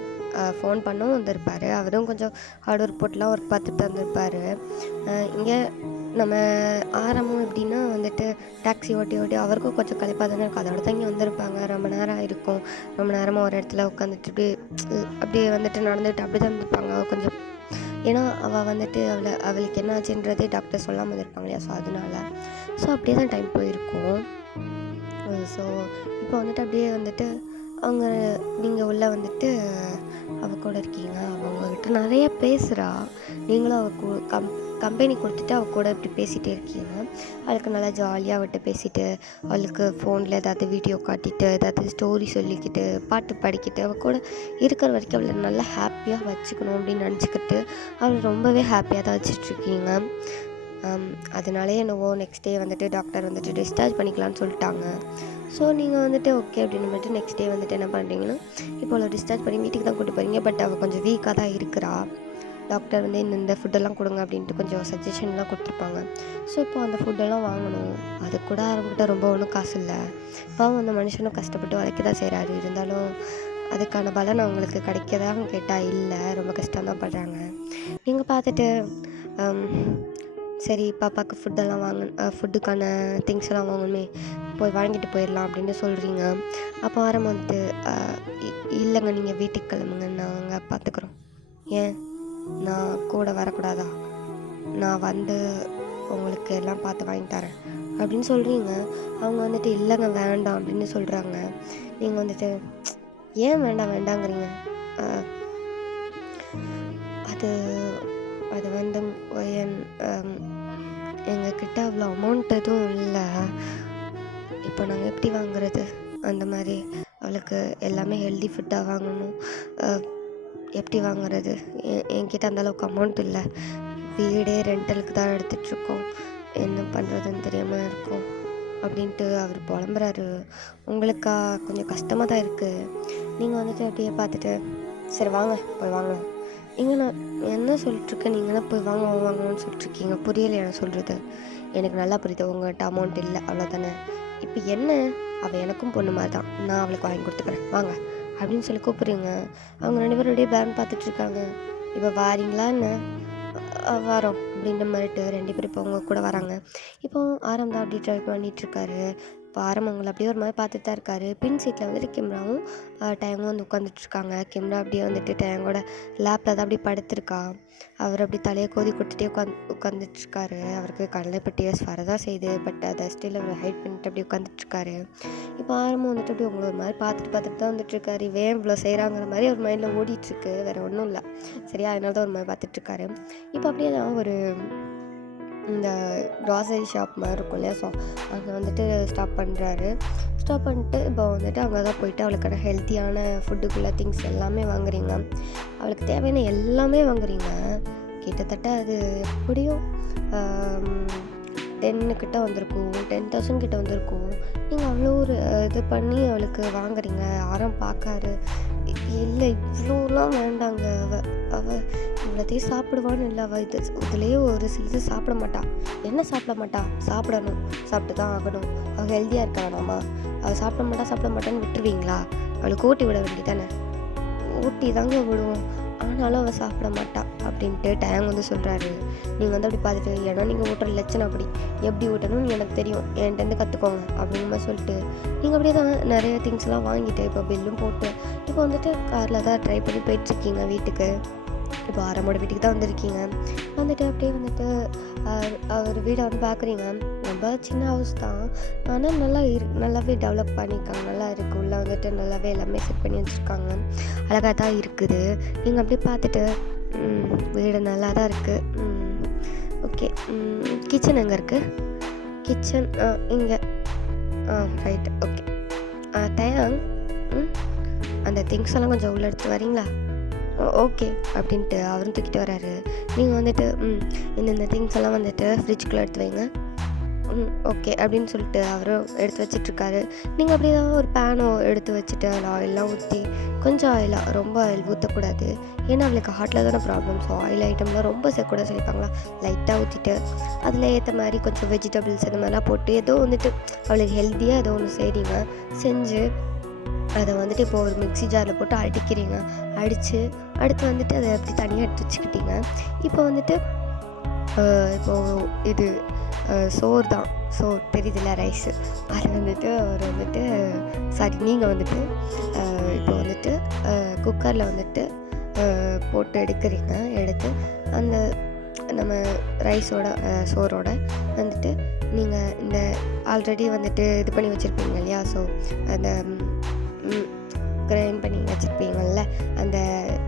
ஃபோன் பண்ணவும் வந்திருப்பார். அவரும் கொஞ்சம் ஹார்ட் ஒர்க் போட்டுலாம் ஒர்க் பார்த்துட்டு தான் வந்திருப்பார். இங்கே நம்ம ஆரம்பம் எப்படின்னா வந்துட்டு டாக்ஸி ஓட்டி அவருக்கும் கொஞ்சம் களைப்பாக தானே இருக்கும். அதோட தான் இங்கே வந்திருப்பாங்க. ரொம்ப நேரம் இருக்கும். ரொம்ப நேரமாக ஒரு இடத்துல உட்காந்துட்டு அப்படியே வந்துட்டு நடந்துட்டு அப்படி தான் இருந்திருப்பாங்க கொஞ்சம். ஏன்னா அவள் வந்துட்டு அவளுக்கு என்ன ஆச்சுன்றதே டாக்டர் சொல்லாமல் வந்திருப்பாங்க இல்லையா. ஸோ அப்படியே தான் டைம் போயிருக்கும். ஸோ இப்போ வந்துட்டு அப்படியே வந்துட்டு அவங்க நீங்கள் உள்ளே வந்துட்டு அவள் கூட இருக்கீங்க. அவங்கக்கிட்ட நிறைய பேசுகிறா. நீங்களும் அவள் கம்பெனி கொடுத்துட்டு அவள் கூட இப்படி பேசிகிட்டே இருக்கீங்க. அவளுக்கு நல்லா ஜாலியாக அவட்ட பேசிட்டு, அவளுக்கு ஃபோனில் ஏதாவது வீடியோ காட்டிட்டு, ஏதாவது ஸ்டோரி சொல்லிக்கிட்டு, பாட்டு பாடிக்கிட்டு, அவள் கூட இருக்கிற வரைக்கும் அவளை நல்லா ஹாப்பியாக வச்சுக்கணும் அப்படின்னு நினச்சிக்கிட்டு அவள் ரொம்பவே ஹாப்பியாக தான் வச்சிட்ருக்கீங்க. அதனாலே என்னவோ நெக்ஸ்ட் டே வந்துட்டு டாக்டர் வந்துட்டு டிஸ்சார்ஜ் பண்ணிக்கலான்னு சொல்லிட்டாங்க. ஸோ நீங்கள் வந்துட்டு ஓகே அப்படின்னு மட்டும் நெக்ஸ்ட் டே வந்துட்டு என்ன பண்ணுறீங்கன்னா, இப்போ அவளை டிஸ்சார்ஜ் பண்ணி வீட்டுக்கு தான் கூப்பிட்டு போகிறீங்க. பட் அவள் கொஞ்சம் வீக்காக தான் இருக்கிறா. டாக்டர் வந்து இந்த ஃபுட்டெல்லாம் கொடுங்க அப்படின்ட்டு கொஞ்சம் சஜஷன்லாம் கொடுத்துருப்பாங்க. ஸோ இப்போ அந்த ஃபுட்டெல்லாம் வாங்கணும். அது கூட ஆரம்பிக்கிட்ட ரொம்ப ஒன்றும் காசு இல்லை. பாவம் அந்த மனுஷனும் கஷ்டப்பட்டு உழைக்க தான் செய்கிறாரு. இருந்தாலும் அதுக்கான பலன் அவங்களுக்கு கிடைக்கதான்னு கேட்டால் இல்லை, ரொம்ப கஷ்டம் தான் படுறாங்க. நீங்கள் பார்த்துட்டு சரி பாப்பாவுக்கு ஃபுட்டுக்கான திங்ஸ் எல்லாம் வாங்கணுமே, போய் வாங்கிட்டு போயிடலாம் அப்படின்னு சொல்கிறீங்க. அப்போ ஆரம்பம் வந்துட்டு இல்லைங்க நீங்கள் வீட்டுக்கு கிளம்புங்க, நாங்கள் பார்த்துக்குறோம். ஏன் நான் கூட வரக்கூடாதா? நான் வந்து உங்களுக்கு எல்லாம் பார்த்து வாங்கி தரேன் அப்படின்னு சொல்கிறீங்க. அவங்க வந்துட்டு இல்லைங்க வேண்டாம் அப்படின்னு சொல்கிறாங்க. நீங்கள் வந்துட்டு ஏன் வேண்டாங்கிறீங்க? அது வந்து எங்கக்கிட்ட அவ்வளோ அமௌண்ட் எதுவும் இல்லை. இப்போ நாங்கள் எப்படி வாங்குறது? அந்த மாதிரி அவளுக்கு எல்லாமே ஹெல்தி ஃபுட்டாக வாங்கணும். எப்படி வாங்குறது? என்கிட்ட அந்தளவுக்கு அமௌண்ட் இல்லை. வீடே ரெண்டலுக்கு தான் எடுத்துகிட்ருக்கோம். என்ன பண்ணுறதுன்னு தெரியாமல் இருக்கோம் அப்படின்ட்டு அவர் புலம்புறாரு. உங்களுக்கா கொஞ்சம் கஷ்டமாக தான் இருக்குது. நீங்கள் வந்துட்டு அப்படியே பார்த்துட்டு சரி வாங்க போய் வாங்க. இங்கே நான் என்ன சொல்லிட்டுருக்கேன், நீங்கள் தான் போய் வாங்கணும்னு சொல்லிட்டுருக்கீங்க. புரியலை நான் சொல்கிறது. எனக்கு நல்லா புரியுது, உங்கள்கிட்ட அமௌண்ட் இல்லை அவ்வளோதானே. இப்போ என்ன, அவள் எனக்கும் பொண்ணு மாதிரி தான், நான் அவளுக்கு வாங்கி கொடுத்துக்கிறேன் வாங்க அப்படின்னு சொல்லி கூப்பிட்றீங்க. அவங்க 2 பேரும் அப்படியே பேன் பார்த்துட்ருக்காங்க. இப்போ வாரீங்களா என்ன? வரோம் அப்படின்ற மாதிரிட்டு 2 பேரும் இப்போ அவங்க கூட வராங்க. இப்போ ஆரம்பம் தான் அப்படி ட்ரை பண்ணிகிட்ருக்காரு. இப்போ ஆரம்பங்களை அப்படியே ஒரு மாதிரி பார்த்துட்டு தான் இருக்காரு. பின் சீட்டில் வந்துட்டு கிம்ராவும் டேங்கும் வந்து உட்காந்துட்ருக்காங்க. கிம்ரா அப்படியே வந்துட்டு டேங்கோட லேப்பில் தான் அப்படி படுத்திருக்கா. அவர் அப்படி தலையை கோதி கொடுத்துட்டே உட்காந்துட்ருக்காரு. அவருக்கு கண்ணில் இப்போ டீயர்ஸ் வரதான் செய்யுது. பட் அதை ஸ்டில் அவர் ஹைட் பண்ணிட்டு அப்படி உட்காந்துட்ருக்காரு. இப்போ ஆரம்பம் வந்துட்டு அப்படி உங்களை ஒரு மாதிரி பார்த்துட்டு தான் வந்துட்டுருக்காரு. இவன் இவ்வளோ செய்கிறாங்கிற மாதிரி ஒரு மைண்டில் ஓடிட்டுருக்கு, வேறு ஒன்றும் இல்லை சரியா. அதனால தான் ஒரு மாதிரி பார்த்துட்ருக்காரு. இப்போ அப்படியே தான் ஒரு இந்த க்ராசரி ஷாப் மாதிரி இருக்கும் இல்லையா, ஸோ அங்கே வந்துட்டு ஸ்டாப் பண்ணுறாரு. ஸ்டாப் பண்ணிட்டு இப்போ வந்துட்டு அங்கே தான் போயிட்டு அவளுக்கான ஹெல்த்தியான ஃபுட்டுக்குள்ளே திங்ஸ் எல்லாமே வாங்குறீங்க. அவளுக்கு தேவையான எல்லாமே வாங்குறீங்க. கிட்டத்தட்ட அது எப்படியும் 10 கிட்ட வந்திருக்கும், 10,000 கிட்ட வந்திருக்கும். நீங்கள் அவ்வளோ ஒரு இது பண்ணி அவளுக்கு வாங்குறீங்க. யாரும் பார்க்காரு. இல்லை இவ்வளோலாம் வேண்டாங்க. அவள் இவ்வளோத்தையும் சாப்பிடுவான்னு இல்லை. அவள் இதுலேயே ஒரு சிலது சாப்பிட மாட்டா. என்ன சாப்பிட மாட்டா? சாப்பிடணும், சாப்பிட்டு தான் ஆகணும். அவள் ஹெல்த்தியாக இருக்கா வேணாமா? அவள் சாப்பிட மாட்டான்னு விட்டுருவீங்களா? அவளுக்கு ஊட்டி விட வேண்டியதானே? ஊட்டி தாங்க விடுவோம், ஆனாலும் அவள் சாப்பிட மாட்டா அப்படின்ட்டு டேங் வந்து சொல்கிறாரு. நீங்கள் வந்து அப்படி பார்த்துட்டு, ஏன்னா நீங்கள் ஊட்டுற லட்சணம் அப்படி, எப்படி ஊட்டணும்னு எனக்கு தெரியும், என்கிட்டருந்து கற்றுக்கோங்க அப்படிங்கிற மாதிரி சொல்லிட்டு நீங்கள் அப்படியே தான் நிறைய திங்ஸ்லாம் வாங்கிட்டு இப்போ பில்லும் போட்டு இப்போ வந்துட்டு காரில் தான் ட்ரை பண்ணி போயிட்டுருக்கீங்க வீட்டுக்கு. இப்போ ஆரம்போட வீட்டுக்கு தான் வந்திருக்கீங்க. வந்துட்டு அப்படியே வந்துட்டு அவர் வீடை வந்து பார்க்குறீங்க. ரொம்ப சின்ன ஹவுஸ் தான், ஆனால் நல்லாவே டெவலப் பண்ணியிருக்காங்க. நல்லா இருக்குது. உள்ளே வந்துட்டு நல்லாவே எல்லாமே செட் பண்ணி வச்சுருக்காங்க. அழகாக தான் இருக்குது. நீங்கள் அப்படியே பார்த்துட்டு வீடு நல்லா தான் இருக்குது. ஓகே, கிச்சன் எங்கே இருக்குது? கிச்சன் இங்கே. Right, okay. தயாங், அந்த திங்ஸ் எல்லாம் கொஞ்சம் உள்ளே எடுத்து வரீங்களா? ஓகே அப்படின்ட்டு அவரும் தூக்கிட்டு வராரு. நீங்கள் வந்துட்டு இந்த திங்ஸ் எல்லாம் வந்துட்டு ஃப்ரிட்ஜுக்குள்ளே எடுத்து வைங்க. ஓகே அப்படின்னு சொல்லிட்டு அவரும் எடுத்து வச்சிட்ருக்காரு. நீங்கள் அப்படியே தான் ஒரு பேனோ எடுத்து வச்சுட்டு அதில் ஆயிலெலாம் ஊற்றி, கொஞ்சம் ஆயிலாக, ரொம்ப ஆயில் ஊற்றக்கூடாது. ஏன்னா அவளுக்கு ஹார்ட்டில் தானே ப்ராப்ளம். ஸோ ஆயில் ஐட்டம்லாம் ரொம்ப சேர்க்கூட சொல்லிப்பாங்களா, லைட்டாக ஊற்றிட்டு அதில் ஏற்ற மாதிரி கொஞ்சம் வெஜிடபிள்ஸ் இந்த மாதிரிலாம் போட்டு ஏதோ வந்துட்டு அவளுக்கு ஹெல்த்தியாக ஏதோ ஒன்று செய்கிறீங்க. செஞ்சு அதை வந்துட்டு இப்போ ஒரு மிக்ஸி ஜாரில் போட்டு அடிக்கிறீங்க. அடித்து அடுத்து வந்துட்டு அதை அப்படி தனியாக எடுத்து வச்சுக்கிட்டீங்க. இப்போ வந்துட்டு இப்போது இது சோறு தான், சோறு தெரியுதுல்ல, ரைஸு. அது வந்துட்டு அவர் வந்துட்டு நீங்கள் வந்துட்டு இப்போ வந்துட்டு குக்கரில் வந்துட்டு போட்டு எடுக்கிறீங்க. எடுத்து அந்த நம்ம ரைஸோட சோறோட வந்துட்டு நீங்கள் இந்த ஆல்ரெடி வந்துட்டு இது பண்ணி வச்சுருப்பீங்க இல்லையா, ஸோ அந்த கிரைண்ட் பண்ணி வச்சுருப்பீங்கள்ல அந்த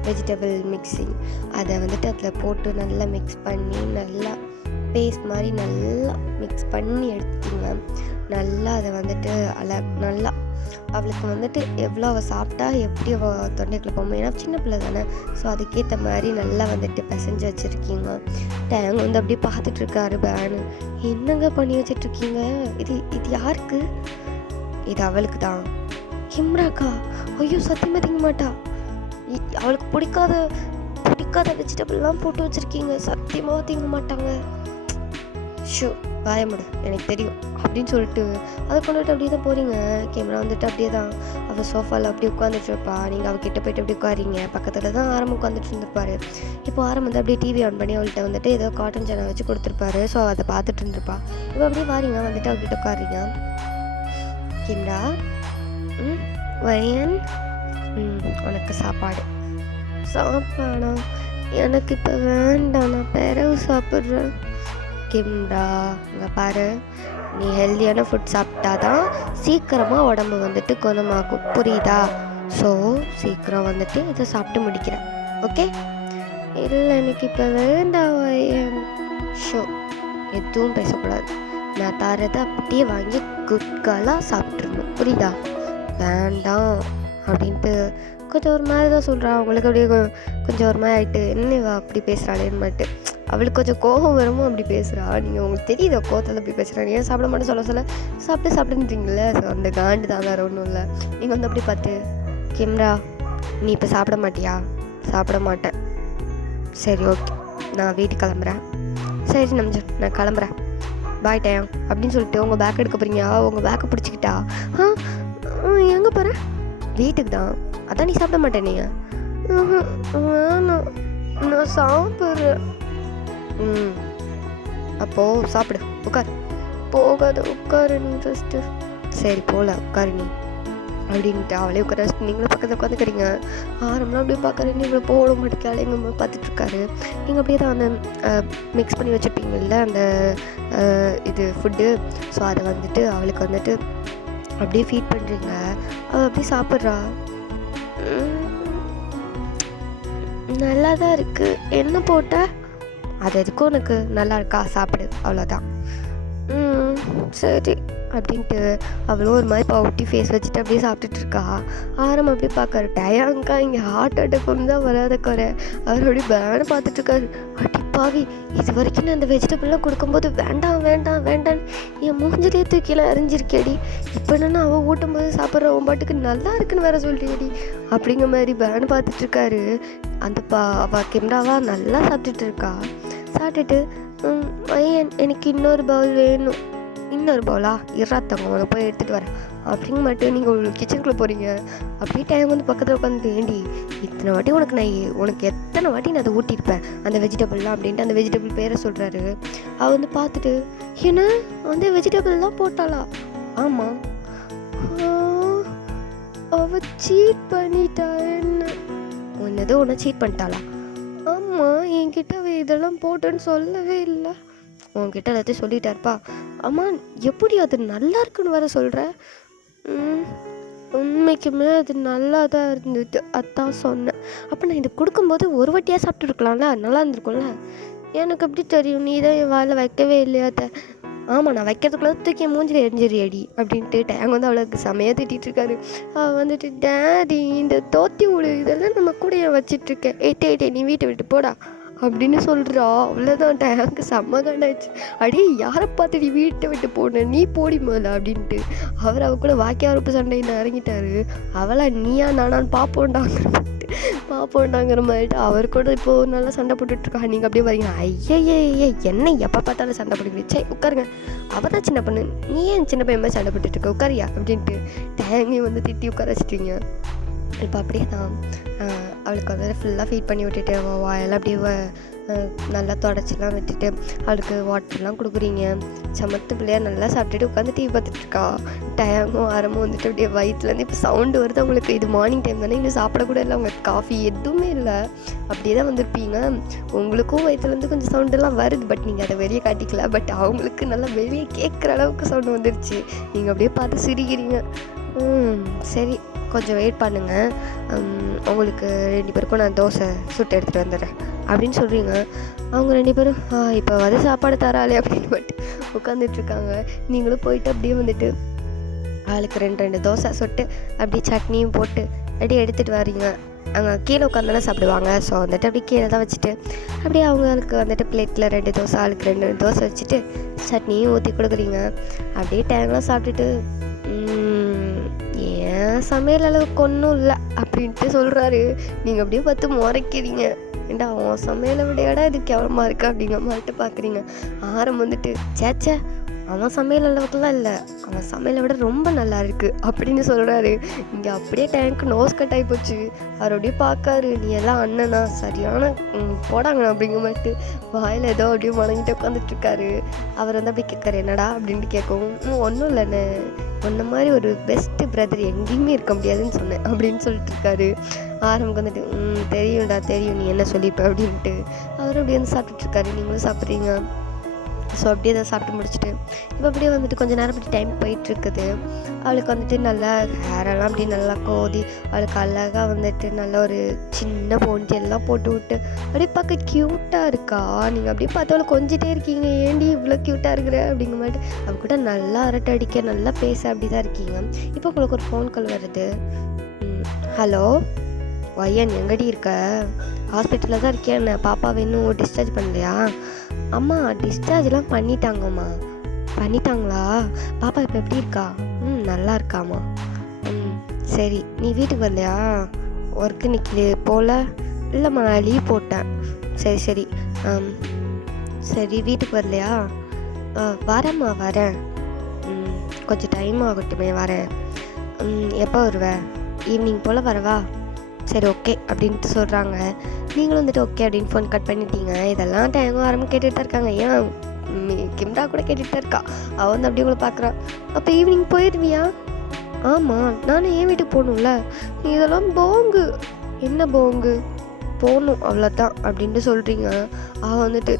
வெஜிடபிள் மிக்சிங், அதை வந்துட்டு அதில் போட்டு நல்லா மிக்ஸ் பண்ணி நல்லா பேஸ்ட் மாதிரி நல்லா மிக்ஸ் பண்ணி எடுத்துட்டீங்க. நல்லா அதை வந்துட்டு நல்லா அவளுக்கு வந்துட்டு எவ்வளோ அவள் சாப்பிட்டா எப்படி அவள் தொண்டைக்குள்ளே போகும், ஏன்னா சின்ன பிள்ளை தானே. ஸோ அதுக்கேற்ற மாதிரி நல்லா வந்துட்டு பிசைஞ்சு வச்சுருக்கீங்க. டேங் வந்து அப்படியே பார்த்துட்ருக்காரு. பேனு, என்னங்க பண்ணி வச்சிட்ருக்கீங்க? இது யாருக்கு? இது அவளுக்கு தான். கிம்ராக்கா? ஐயோ, சத்தியமாக திங்க மாட்டா. அவளுக்கு பிடிக்காத வெஜிடபிள்லாம் போட்டு வச்சுருக்கீங்க. சத்தியமாக திங்க மாட்டாங்க. ஷோ, பயமுடு, எனக்கு தெரியும் அப்படின்னு சொல்லிட்டு அதை கொண்டுட்டு அப்படியே தான் போகிறீங்க. கேமரா வந்துட்டு அப்படியே தான் அவள் சோஃபாவில் அப்படியே உட்காந்துட்ருப்பா. நீங்கள் அவகிட்ட போய்ட்டு அப்படியே உட்காரிங்க. பக்கத்தில் தான் ஆரம்பம் உட்காந்துட்டு இருந்திருப்பாரு. இப்போ ஆரம்பம் வந்து அப்படியே டிவி ஆன் பண்ணி அவள்கிட்ட வந்துட்டு ஏதோ காட்டன் சேனல் வச்சு கொடுத்துருப்பாரு. ஸோ அதை பார்த்துட்டு இருந்திருப்பா. இப்போ அப்படியே வாரிங்க, வந்துட்டு அவகிட்ட உட்காரிங்க. கேமரா, வயன், உனக்கு சாப்பாடா? எனக்கு இப்போ வேண்டாம், நான் பிறகு சாப்பிட்றேன். கிம்ரா, இங்கே பாரு, நீ ஹெல்த்தியான ஃபுட் சாப்பிட்டா தான் சீக்கிரமாக உடம்பு வந்துட்டு குணமாகும், புரியுதா? ஸோ சீக்கிரம் வந்துட்டு இதை சாப்பிட்டு முடிக்கிறேன், ஓகே? இல்லை, எனக்கு இப்போ வேண்டாம் வயன். ஷோ, எதுவும் பேசக்கூடாது. நான் தரதை அப்படியே வாங்கி குட்காலாக சாப்பிட்ருணும், புரியுதா? வேண்டாம் அப்படின்ட்டு கொஞ்சம் ஒரு மாதிரி தான் சொல்கிறான். அவங்களுக்கு அப்படியே கொஞ்சம் ஒரு மாதிரி ஆகிட்டு, என்ன அப்படி பேசுகிறாளேன்னு மட்டும் அவளுக்கு கொஞ்சம் கோபம் வருமோ அப்படி பேசுகிறா. நீங்கள் உங்களுக்கு தெரியுதா கோவத்தில் அப்படி பேசுகிறாங்க. ஏன் சாப்பிட மாட்டேன் சொல்ல சாப்பிட்டுன்றீங்களே. ஸோ அந்த காண்டு தான், வேறு ஒன்றும் இல்லை. நீங்கள் வந்து அப்படி பார்த்து, கிம்ரா, நீ இப்போ சாப்பிட மாட்டியா? சாப்பிட மாட்டேன். சரி, ஓகே, நான் வீட்டுக்கு கிளம்புறேன். சரி நம்ஜன், நான் கிளம்புறேன், பாய் டைம் அப்படின்னு சொல்லிட்டு உங்கள் பேக் எடுக்க போகிறீங்க. உங்கள் பேக்கை பிடிச்சிக்கிட்டா, எங்கே போகிற? வீட்டுக்கு தான். அதான் நீ சாப்பிட மாட்டேன். நீங்கள் வேணாம், நான் சாப்பிட்றேன். அப்போது சாப்பிடு, உட்கார். போகாத, உட்காரு நீ ஃபஸ்ட்டு. சரி போகல, உட்காரு நீ அப்படின்ட்டு அவளே உட்கார வச்சுட்டு நீங்களும் பக்கத்தில் உட்காந்துக்கிறீங்க. ஆரம்பலாம் அப்படியே பார்க்குறேன், நீங்கள போட மாட்டேக்காலே எங்கள் பார்த்துட்ருக்காரு. நீங்கள் அப்படியே தான் அந்த மிக்ஸ் பண்ணி வச்சுருப்பீங்கள்ல அந்த இது ஃபுட்டு. ஸோ அதை வந்துட்டு அவளுக்கு வந்துட்டு அப்படியே ஃபீட் பண்ணுறீங்க. அவள் அப்படியே சாப்பிட்றா. நல்லா தான் இருக்குது. என்ன போட்ட? அது எதுக்கும் உனக்கு நல்லா இருக்கா, சாப்பிடு, அவ்வளோதான். சரி அப்படின்ட்டு அவளும் ஒரு மாதிரி பவுட்டி ஃபேஸ் வச்சுட்டு அப்படியே சாப்பிட்டுட்டு இருக்கா. ஆரம் அப்படியே பார்க்காரு. டயாங்கா இங்கே ஹார்ட் அட்டாக் ஒன்று தான் வராத குறை. அவர் அப்படியே பேனை பார்த்துட்ருக்காரு. அடிப்பாவி, இது வரைக்கும் நான் அந்த வெஜிடபிள்லாம் கொடுக்கும்போது வேண்டாம் வேண்டாம் வேண்டான்னு என் மூஞ்சிலே தூக்கிலாம் அறிஞ்சிருக்கேடி. இப்போ என்னன்னா அவள் ஊட்டும் போது சாப்பிட்ற உன் பாட்டுக்கு நல்லா இருக்குன்னு வேற சொல்லியடி அப்படிங்கிற மாதிரி பேனை பார்த்துட்ருக்காரு. அந்த அவள் கேமராவா நல்லா சாப்பிட்டுட்டு இருக்கா. சாப்பிட்டுட்டு எனக்கு இன்னொரு பவுல் வேணும். இன்னொரு பவுலா இறாத்தவங்க உனக்கு போய் எடுத்துகிட்டு வரேன் அப்படிங்க மட்டும் நீங்கள் உங்களுக்கு கிச்சனுக்குள்ளே போகிறீங்க. அப்படியே டைம் வந்து பக்கத்தில் உட்காந்து ஏண்டி இத்தனை வாட்டி உனக்கு எத்தனை வாட்டி நான் அதை ஊட்டியிருப்பேன் அந்த வெஜிடபிள்லாம் அப்படின்ட்டு அந்த வெஜிடபிள் பேரை சொல்கிறாரு. அவள் வந்து பார்த்துட்டு ஏன்னா அந்த வெஜிடபிள்லாம் போட்டாளா? ஆமாம். அவள் சீட் பண்ணிட்டா. என்ன ஒன்று ஒன்று சீட் பண்ணிட்டாளா? ஆமாம், என்கிட்ட அவள் இதெல்லாம் போட்டேன்னு சொல்லவே இல்லை. உன்கிட்ட எல்லாத்தையும் சொல்லிட்டாருப்பா. அம்மா எப்படி அது நல்லா இருக்குன்னு வேற சொல்கிற? உண்மைக்குமே அது நல்லா தான் இருந்தது, அதான் சொன்னேன். அப்போ நான் இது கொடுக்கும்போது ஒரு வாட்டியாக சாப்பிட்டுருக்கலாம்ல, நல்லா இருந்திருக்கும்ல. எனக்கு எப்படி தெரியும்? நீ தான் என் வாயில் வைக்கவே இல்லையா? ஆமாம், நான் வைக்கிறதுக்குள்ள தூக்கி என் மூஞ்சில் எரிஞ்சிரியாடி அப்படின்ட்டு டேங் வந்து அவளுக்கு செமையாக திட்டிகிட்டு இருக்காரு. அவள் வந்துட்டு டேடி இந்த தோத்தி விடு, இதெல்லாம் நம்ம கூட ஏன் வச்சிட்ருக்கேன், ஏட்டே நீ வீட்டை விட்டு போடா அப்படின்னு சொல்கிறா. அவ்வளோதான், டேங்க்கு செம்ம கண்டாச்சு. அடி யாரை பார்த்து நீ வீட்டை விட்டு போன, நீ போடி முதல்ல அப்படின்ட்டு அவள் கூட வாக்கியாரப்பு சண்டைன்னு இறங்கிட்டாரு. அவளை நீயா நானான்னு பார்ப்போண்டாங்கிற மாதிரிட்டு அவர் கூட இப்போது நல்லா சண்டை போட்டுட்ருக்கா. நீங்கள் அப்படியே வரீங்க, ஐயே என்ன எப்போ பார்த்தாலும் சண்டை போட்டுக்கிட்டு, சே உட்காருங்க, அவள் தான் சின்ன பொண்ணு, நீ ஏன் சின்ன பையன் மாதிரி சண்டை போட்டுட்ருக்க, உட்காரியா அப்படின்ட்டு டேங்கையும் வந்து திட்டி உட்கார வச்சிட்டிங்க. இப்போ அப்படியே தான் அவளுக்கு வந்து ஃபுல்லாக ஃபீட் பண்ணி விட்டுட்டு வாயெல்லாம் அப்படியே நல்லா தொடச்சிலாம் விட்டுட்டு அவளுக்கு வாட்டர்லாம் கொடுக்குறீங்க. சமத்து பிள்ளையாக நல்லா சாப்பிட்டுட்டு உட்காந்து டிவி பார்த்துட்ருக்கா. டயமும் ஆரமும் வந்துட்டு அப்படியே வயிற்றுலேருந்து இப்போ சவுண்டு வருது அவங்களுக்கு. இது மார்னிங் டைம் தானே, இன்னும் சாப்பிடக்கூட இல்லை, அவங்களுக்கு காஃபி எதுவுமே இல்லை, அப்படியே தான் வந்திருப்பீங்க. உங்களுக்கும் வயிற்றுலேருந்து கொஞ்சம் சவுண்டெல்லாம் வருது, பட் நீங்கள் அதை வெளியே காட்டிக்கல. பட் அவங்களுக்கு நல்லா வெளியே கேட்குற அளவுக்கு சவுண்டு வந்துருச்சு. நீங்கள் அப்படியே பார்த்து சிரிக்கிறீங்க. சரி கொஞ்சம் வெயிட் பண்ணுங்கள், உங்களுக்கு 2 பேருக்கும் நான் தோசை சுட்டு எடுத்துகிட்டு வந்துடுறேன் அப்படின்னு சொல்கிறீங்க. அவங்க 2 பேரும் இப்போ வந்து சாப்பாடு தராளே அப்படின்னு பட்டு உட்காந்துட்ருக்காங்க. நீங்களும் போயிட்டு அப்படியே வந்துட்டு ஆளுக்கு 2 தோசை சுட்டு அப்படியே சட்னியும் போட்டு அப்படியே எடுத்துகிட்டு வரீங்க. அங்கே கீழே உட்காந்தானே சாப்பிடுவாங்க. ஸோ வந்துட்டு அப்படியே கீழே தான் வச்சுட்டு அப்படியே அவங்களுக்கு வந்துட்டு பிளேட்டில் 2 தோசை, ஆளுக்கு 2 தோசை வச்சுட்டு சட்னியும் ஊற்றி கொடுக்குறீங்க. அப்படியே டைம்லாம் சாப்பிட்டுட்டு ஏன் சமையல் அளவுக்கு ஒன்றும் இல்லை அப்படின்ட்டு சொல்கிறாரு. நீங்கள் அப்படியே பார்த்து முறைக்கிறீங்க. ஏண்டா அவன் சமையலை விடையாடா இது கேவலமாக இருக்கா அப்படிங்கிற மாதிரிட்டு பார்க்குறீங்க. ஆரம் வந்துட்டு சேச்சே அவன் சமையல் அளவுக்குலாம் இல்லை, அவன் சமையலை விட ரொம்ப நல்லா இருக்குது அப்படின்னு சொல்கிறாரு. இங்கே அப்படியே டேங்க்கு நோஸ் கட் ஆகி போச்சு. அவர் அப்படியே பார்க்காரு, நீ எல்லாம் அண்ணனா சரியான போடாங்க அப்படிங்கிற மாதிரி வாயில் ஏதோ அப்படியே வணங்கிட்டு உட்காந்துட்ருக்காரு. அவர் வந்து அப்படி கேட்காரு, என்னடா அப்படின்ட்டு கேட்கவும் ஒன்றும் இல்லைண்ணே, ஒன்ன மாதிரி ஒரு பெஸ்ட்டு பிரதர் எங்கேயுமே இருக்க முடியாதுன்னு சொன்னேன் அப்படின்னு சொல்லிட்டு இருக்காரு. ஆரம்புக்கு வந்துட்டு தெரியும்டா தெரியும், நீ என்ன சொல்லிப்ப அப்படின்ட்டு அவர் அப்படியே வந்து சாப்பிட்டுட்ருக்காரு. நீங்களும் சாப்பிட்றீங்க. ஸோ அப்படியே அதை சாப்பிட்டு முடிச்சுட்டு இப்போ அப்படியே வந்துட்டு கொஞ்சம் நேரம் அப்படி டைம் போயிட்டுருக்குது. அவளுக்கு வந்துட்டு நல்லா ஹேரெல்லாம் அப்படி நல்லா கோதி அவளுக்கு அழகாக வந்துட்டு நல்லா ஒரு சின்ன போன்ட்டி எல்லாம் போட்டு விட்டு அப்படியே பார்க்க க்யூட்டாக இருக்கா. நீங்கள் அப்படியே பார்த்தாலும் கொஞ்சிட்டே இருக்கீங்க, ஏண்டி இவ்வளோ க்யூட்டாக இருக்கிற அப்படிங்கிற மாதிரி அவள் கூட நல்லா அரட்டை அடிக்க நல்லா பேச அப்படி தான் இருக்கீங்க. இப்போ உங்களுக்கு ஒரு ஃபோன் கால் வருது. ஹலோ வையன், எங்கடி இருக்க? ஹாஸ்பிட்டலில் தான் இருக்கேன், பாப்பாவை இன்னும் டிஸ்சார்ஜ் பண்ணலையா? அம்மா டிஸ்சார்ஜ்லாம் பண்ணிட்டாங்கம்மா. பண்ணிட்டாங்களா? பாப்பா இப்போ எப்படி இருக்கா? நல்லா இருக்காம்மா. சரி, நீ வீட்டுக்கு வரலையா? ஒர்க்கு இன்னைக்கு போகல? இல்லைம்மா நான் லீவ் போட்டேன். சரி சரி சரி வீட்டுக்கு வரலையா? வரேம்மா வரேன். கொஞ்சம் டைம் ஆகட்டுமே, வரேன். எப்போ வருவேன்? ஈவினிங் போல் வரவா? சரி ஓகே அப்படின்ட்டு சொல்கிறாங்க. நீங்களும் வந்துட்டு ஓகே அப்படின்னு ஃபோன் கட் பண்ணிட்டீங்க. இதெல்லாம் டைமும் ஆரம்பம் கேட்டுகிட்டு தான் இருக்காங்க. ஏன் கிம்ரா கூட கேட்டுகிட்டு தான் இருக்கா. அவள் வந்து அப்படியே உங்களை பார்க்குறான். அப்போ ஈவினிங் போயிடுவியா? ஆமாம், நானும் என் வீட்டுக்கு போகணும்ல. இதெல்லாம் போங்கு. என்ன போங்கு? போகணும் அவ்வளோதான் அப்படின்ட்டு சொல்கிறீங்க. அவள் வந்துட்டு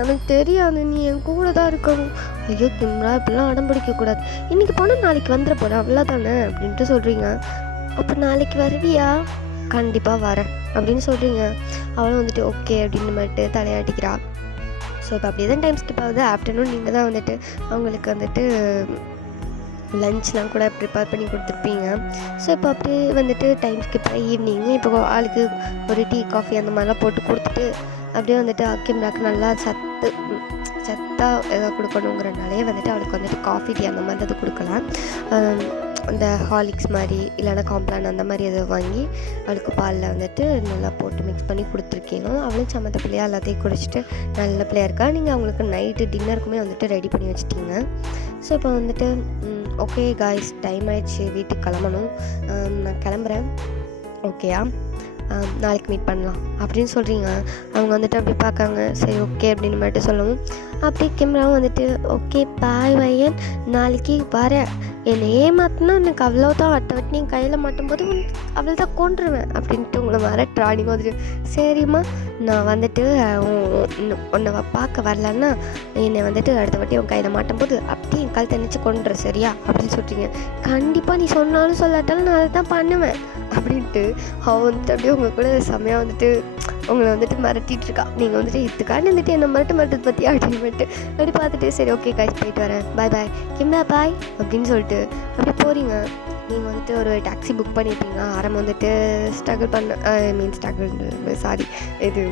எனக்கு தெரியாது, நீ என் கூட தான் இருக்கணும். ஐயோ கிம்ரா இப்படிலாம் அடம் பிடிக்கக்கூடாது, இன்றைக்கி போனால் நாளைக்கு வந்துட போகிறேன் அவ்வளோதானே அப்படின்ட்டு சொல்கிறீங்க. அப்போ நாளைக்கு வருவியா? கண்டிப்பாக வரேன் அப்படின்னு சொல்கிறீங்க. அவளும் வந்துட்டு ஓகே அப்படின்னு மட்டும் தலையாட்டிக்கிறா. ஸோ இப்போ அப்படியே தான் டைம் ஸ்கிப் ஆகுது. ஆஃப்டர்நூன் நீங்கள் தான் வந்துட்டு அவங்களுக்கு வந்துட்டு லஞ்ச்லாம் கூட ப்ரிப்பேர் பண்ணி கொடுத்துருப்பீங்க. ஸோ இப்போ அப்படியே வந்துட்டு டைம் ஸ்கிப் ஆகி ஈவினிங்கு இப்போ ஆளுக்கு ஒரு டீ காஃபி அந்த மாதிரிலாம் போட்டு கொடுத்துட்டு அப்படியே வந்துட்டு கிம்ராக்கு நல்லா சத்தாக எதாவது கொடுக்கணுங்கிறனாலே வந்துட்டு அவளுக்கு வந்துட்டு காஃபி டீ அந்த மாதிரி அது கொடுக்கலாம். அந்த ஹார்லிக்ஸ் மாதிரி இல்லைனா காம்ப்ளான் அந்த மாதிரி எதாவது வாங்கி அவளுக்கு பாலில் வந்துட்டு நல்லா போட்டு மிக்ஸ் பண்ணி கொடுத்துருக்கீங்க. அவளும் சமத்த பிள்ளையாக எல்லாத்தையும் குடிச்சிட்டு நல்ல பிள்ளையாக இருக்கா. நீங்கள் அவங்களுக்கு நைட்டு டின்னருக்குமே வந்துட்டு ரெடி பண்ணி வச்சிட்டிங்க. ஸோ இப்போ வந்துட்டு ஓகே காய்ஸ், டைம் ஆயிடுச்சு, வீட்டுக்கு கிளம்பணும், நான் கிளம்புறேன், ஓகேயா, நாளைக்கு மீட் பண்ணலாம் அப்படின்னு சொல்கிறீங்க. அவங்க வந்துட்டு அப்படி பார்க்காங்க. சரி ஓகே அப்படின்னு மட்டும் சொல்லவும் அப்படியே கிம்ராவும் வந்துட்டு ஓகே பாய் வையன், நாளைக்கு வரேன், என்னை ஏமாத்தினா எனக்கு அவ்வளோதான், அடுத்த வாட்டி நீங்கள் கையில் மாட்டும்போது அவ்வளோ தான் கொண்டுருவேன் அப்படின்ட்டு உங்களை மிரட்டுறா. நீங்கள் வந்துட்டு சரிம்மா நான் வந்துட்டு உன்னை பார்க்க வரலன்னா என்னை வந்துட்டு அடுத்த வாட்டி உன் கையில் மாட்டும்போது அப்படியே என் கழுத்தை நினச்சி கொண்டுரு சரியா அப்படின்னு சொல்கிறீங்க. கண்டிப்பாக நீ சொன்னாலும் சொல்லாட்டாலும் நான் அதை தான் பண்ணுவேன் அப்படின்ட்டு அவன் வந்துட்டு அப்படியே உங்கள் கூட செம்மையாக வந்துட்டு உங்களை வந்துட்டு மிரட்டிகிட்டு இருக்கா. நீங்கள் வந்துட்டு இதுக்காண்டி வந்துட்டு என்ன மிரட்டது பற்றி அப்படின்ட்டு அப்படி பார்த்துட்டு சரி ஓகே காய்ஸ் போயிட்டு வரேன், பாய் பாய் கிம்ரா பாய் அப்படின்னு சொல்லிட்டு அப்படி போகிறீங்க. நீங்கள் வந்துட்டு ஒரு டாக்ஸி புக் பண்ணியிருப்பீங்க. ஆரம்பம் வந்துட்டு இது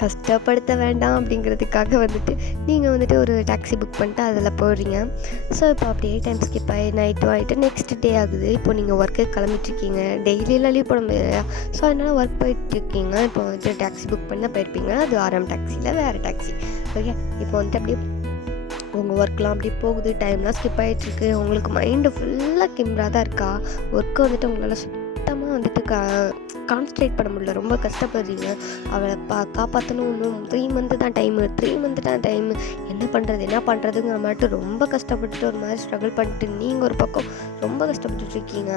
கஷ்டப்படுத்த வேண்டாம் அப்படிங்கிறதுக்காக வந்துட்டு நீங்கள் வந்துட்டு ஒரு டாக்ஸி புக் பண்ணிட்டு அதில் போடுறீங்க. ஸோ இப்போ அப்படியே டைம் ஸ்கிப் ஆகி நைட்டும் ஆகிட்டு நெக்ஸ்ட் டே ஆகுது. இப்போ நீங்கள் ஒர்க்கு கிளம்பிட்டுருக்கீங்க. டெய்லியெல்லாம் லீவ் போட முடியாது, ஸோ அதனால் ஒர்க் போயிட்டுருக்கீங்க. இப்போ வந்துட்டு டாக்ஸி புக் பண்ணி தான் போயிருப்பீங்க. அது ஆரம் டாக்ஸியில் வேறு டாக்ஸி. ஓகே, இப்போ வந்துட்டு அப்படியே உங்கள் ஒர்க்லாம் அப்படி போகுது, டைம்லாம் ஸ்கிப் ஆகிட்டுருக்கு. உங்களுக்கு மைண்டு ஃபுல்லாக கிம்ரா தான் இருக்கா. ஒர்க்கு வந்துட்டு உங்களால் சுத்தமாக வந்துட்டு கான்சன்ட்ரேட் பண்ண முடியல, ரொம்ப கஷ்டப்படுறீங்க. அவளை காப்பாற்றணும். இன்னும் 3 மந்த்து தான் டைமு, என்ன பண்ணுறதுங்கிற மாதிரி ரொம்ப கஷ்டப்பட்டுட்டு ஒரு மாதிரி ஸ்ட்ரகிள் பண்ணிட்டு நீங்கள் ஒரு பக்கம் ரொம்ப கஷ்டப்பட்டுட்ருக்கீங்க.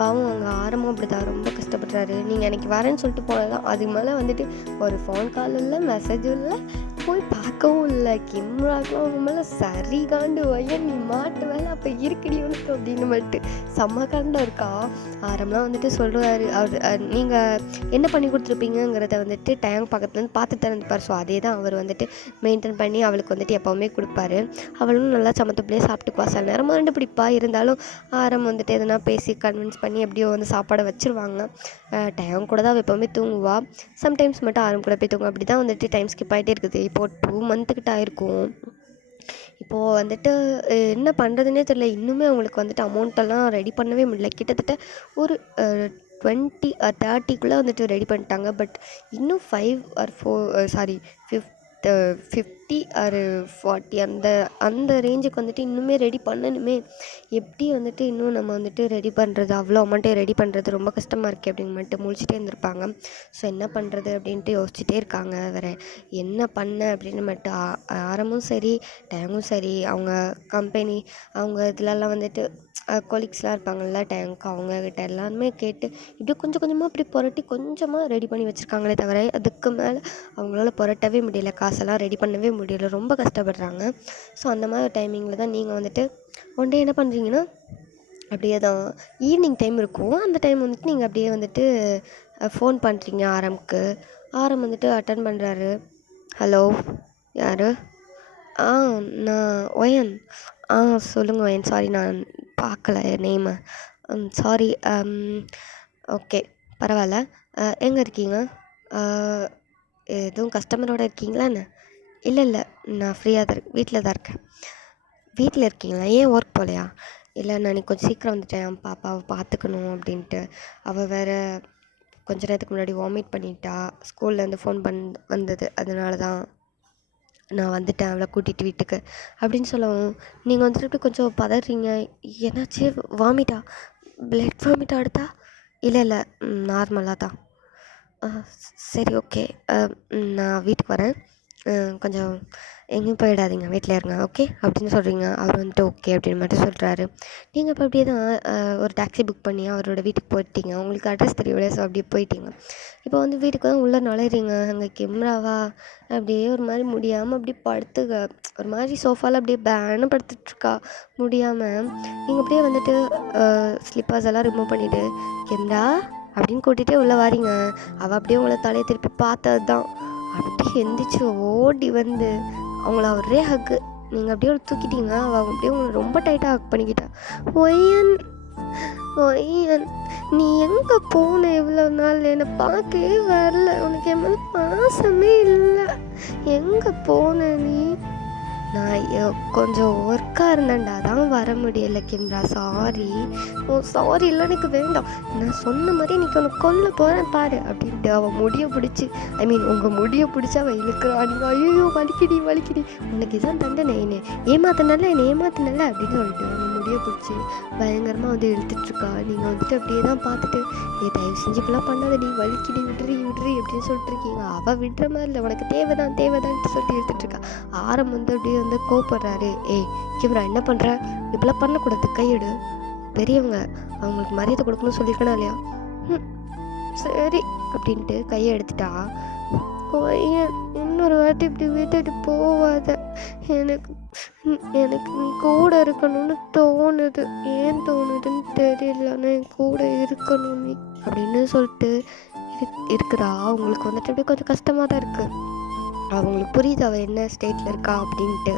பாவம் அவங்க ஆரம்பம் அப்படி தான் ரொம்ப கஷ்டப்படுறாரு. நீங்கள் எனக்கு வரேன்னு சொல்லிட்டு போனதான், அதுக்கு மேலே வந்துட்டு ஒரு ஃபோன் கால் இல்லை, மெசேஜும் இல்லை, போய் பார்க்கவும் இல்லை. கிம்ராக்கும் அவங்க மேலே சரி காண்டு வையன், நீ மாட்டு வேலை அப்போ இருக்குடி உனக்கு அப்படின்னு மட்டும் செம்ம காண்டாக இருக்கா. ஆரம்பலாம் வந்துட்டு சொல்கிறாரு அவர், நீங்கள் என்ன பண்ணி கொடுத்துருப்பீங்கிறத வந்துட்டு டைம் பக்கத்துலேருந்து பார்த்து தான் இருப்பார். ஸோ அதே தான் அவர் வந்துட்டு மெயின்டைன் பண்ணி அவளுக்கு வந்துட்டு எப்போவுமே கொடுப்பாரு. அவளும் நல்லா சமத்துப்பிள்ளையே சாப்பிட்டுக்குவா. சில நேரம் ரெண்டு பிடிப்பா, இருந்தாலும் ஆரம் வந்துட்டு எதனா பேசி கன்வின்ஸ் பண்ணி எப்படியோ வந்து சாப்பாடை வச்சுருவாங்க. டைம் கூட தான் எப்போவுமே தூங்குவா. சம்டைம்ஸ் மட்டும் ஆரம் கூட போய் தூங்குவா. அப்படி தான் வந்துட்டு டைம் ஸ்கிப் ஆகிட்டே இருக்குது. இப்போது 2 மந்த்துக்கிட்ட ஆயிருக்கும். இப்போது வந்துட்டு என்ன பண்ணுறதுனே தெரியல. இன்னுமே அவங்களுக்கு வந்துட்டு அமௌண்ட்டெல்லாம் ரெடி பண்ணவே முடியல. கிட்டத்தட்ட ஒரு 20 or 30க்குள்ளே வந்துட்டு ரெடி பண்ணிட்டாங்க. பட் இன்னும் 5 or 50 or 40 அந்த ரேஞ்சுக்கு வந்துட்டு இன்னுமே ரெடி பண்ணணுமே. எப்படி வந்துட்டு இன்னும் நம்ம வந்துட்டு ரெடி பண்ணுறது, அவ்வளோ அமௌண்ட்டை ரெடி பண்ணுறது ரொம்ப கஷ்டமாக இருக்கே அப்படின்னு மட்டும் முழிச்சிட்டே இருந்திருப்பாங்க. ஸோ என்ன பண்ணுறது அப்படின்ட்டு யோசிச்சுட்டே இருக்காங்க. வேறு என்ன பண்ண அப்படின்னு மட்டும் ஆரமும் சரி டைமும் சரி அவங்க கம்பெனி அவங்க இதிலெல்லாம் வந்துட்டு கொலீக்ஸ்லாம் இருப்பாங்கள்ல டேங்க், அவங்கக்கிட்ட எல்லாருமே கேட்டு இப்படி கொஞ்சம் கொஞ்சமாக இப்படி புரட்டி கொஞ்சமாக ரெடி பண்ணி வச்சுருக்காங்களே தவிர அதுக்கு மேலே அவங்களால புரட்டவே முடியல, காசெல்லாம் ரெடி பண்ணவே முடியல, ரொம்ப கஷ்டப்படுறாங்க. ஸோ அந்த மாதிரி டைமிங்கில் தான் நீங்கள் வந்துட்டு ஒன் டே என்ன பண்ணுறீங்கன்னா, அப்படியே தான் ஈவினிங் டைம் இருக்கும். அந்த டைம் வந்துட்டு நீங்கள் அப்படியே வந்துட்டு ஃபோன் பண்ணுறீங்க ஆரம்க்கு. ஆரம் வந்துட்டு அட்டன் பண்ணுறாரு. ஹலோ, யார்? நான் ஒயன். சொல்லுங்கள் ஒயன், சாரி நான் பார்க்கல நேமு, சாரி. ஓகே பரவாயில்ல. எங்கே இருக்கீங்க? எதுவும் கஸ்டமரோடு இருக்கீங்களா என்ன? இல்லை நான் ஃப்ரீயாக தான் வீட்டில் தான் இருக்கேன். வீட்டில் இருக்கீங்களா? ஏன் ஒர்க் போகலையா? இல்லை நான் இன்னைக்கு கொஞ்சம் சீக்கிரம் வந்துட்டேன், பாப்பாவை பார்த்துக்கணும் அப்படின்ட்டு. அவள் வேறு கொஞ்ச நேரத்துக்கு முன்னாடி வாமிட் பண்ணிட்டா, ஸ்கூல்லேருந்து ஃபோன் வந்தது, அதனால தான் நான் வந்துட்டேன் அவளை கூட்டிகிட்டு வீட்டுக்கு அப்படின்னு சொல்லவும் நீங்கள் வந்துட்டு கொஞ்சம் பதறீங்க. என்னாச்சு? வாமிட்டா? பிளட் வாமிட்டா எடுத்தா? இல்லை நார்மலாக தான். சரி ஓகே, நான் வீட்டுக்கு வரேன், கொஞ்சம் எங்கேயும் போயிடாதீங்க, வீட்டில் இருங்க ஓகே அப்படின்னு சொல்கிறீங்க. அவர் வந்துட்டு ஓகே அப்படின்னு மட்டும் சொல்கிறாரு. நீங்கள் இப்போ அப்படியே தான் ஒரு டாக்ஸி புக் பண்ணி அவரோட வீட்டுக்கு போயிட்டீங்க. உங்களுக்கு அட்ரஸ் தெரியல, ஸோ அப்படியே போயிட்டீங்க. இப்போ வந்து வீட்டுக்கு தான் உள்ளே நுழையிறீங்க. அங்கே கிம்ராவா அப்படியே ஒரு மாதிரி முடியாமல் அப்படியே படுத்துக்க, ஒரு மாதிரி சோஃபாவில் அப்படியே பேன்னு படுத்துட்ருக்கா முடியாமல். நீங்கள் அப்படியே வந்துட்டு ஸ்லிப்பர்ஸ் எல்லாம் ரிமூவ் பண்ணிவிட்டு கிம்ரா அப்படின்னு கூட்டிகிட்டே உள்ளே வாரீங்க. அவள் அப்படியே உங்களை தலையை திருப்பி பார்த்தது தான் அப்படியே எந்திரிச்சு ஓடி வந்து அவங்கள ஒரே ஹக்கு நீங்கள் அப்படியே தூக்கிட்டீங்க. அவள் அப்படியே உங்களை ரொம்ப டைட்டாக ஹக் பண்ணிக்கிட்டா. ஒய்யன் ஒய்யன் நீ எங்கே போன இவ்வளோ நாள்? என்னை பார்க்கவே வரல, உனக்கு என் மேலே பாசமே இல்லை, எங்கே போன நீ? நான் கொஞ்சம் ஒர்க்காக இருந்தேன்டா, அதான் வர முடியலை கிம்ரா, சாரி. சாரி இல்லை, எனக்கு வேண்டாம், நான் சொன்ன மாதிரி இன்றைக்கி உனக்கு கொல்ல போகிறேன் பாரு அப்படின்ட்டு அவள் முடியை பிடிச்சி உங்கள் முடியை பிடிச்சி அவள் இழுக்கிறா. நீங்கள் ஐயோ வலிக்கிடி, உனக்கு இதான் தண்டனை, என்னை ஏமாத்தினல அப்படின்னு சொல்லிட்டு அவங்க முடியை பிடிச்சி பயங்கரமாக வந்து இழுத்துட்ருக்கா. நீங்கள் வந்துட்டு அப்படியே தான் பார்த்துட்டு தயவு செஞ்சு இப்பெல்லாம் பண்ணாதடி, வலிக்கிடி, விட்ரி அப்படின்னு சொல்லிட்டுருக்கீங்க. அவள் விடுற மாதிரி இல்லை, உனக்கு தேவைதான்ட்டு சொல்லிட்டு இழுத்துட்ருக்கா. ஆரம் வந்து அப்படியே வந்து கோப்படுறாரு. கிம்ரா என்ன பண்ணுற, இப்பெல்லாம் பண்ணக்கூடாது, கையெடு, பெரியவங்க, அவங்களுக்கு மரியாதை கொடுக்கணும்னு சொல்லியிருக்கணும் இல்லையா? சரி அப்படின்ட்டு கையை எடுத்துட்டா. இன்னொரு வாட்டி இப்படி விட்டுட்டு போவாத, எனக்கு நீ கூட இருக்கணும்னு தோணுது, ஏன் தோணுதுன்னு தெரியல, ஆனால் என் கூட இருக்கணும் நீ அப்படின்னு சொல்லிட்டு இருக்கிறா. அவங்களுக்கு வந்துட்டு அப்படியே கொஞ்சம் கஷ்டமாக தான் இருக்குது. அவங்களுக்கு புரியுது அவள் என்ன ஸ்டேட்டில் இருக்கா அப்படின்ட்டு.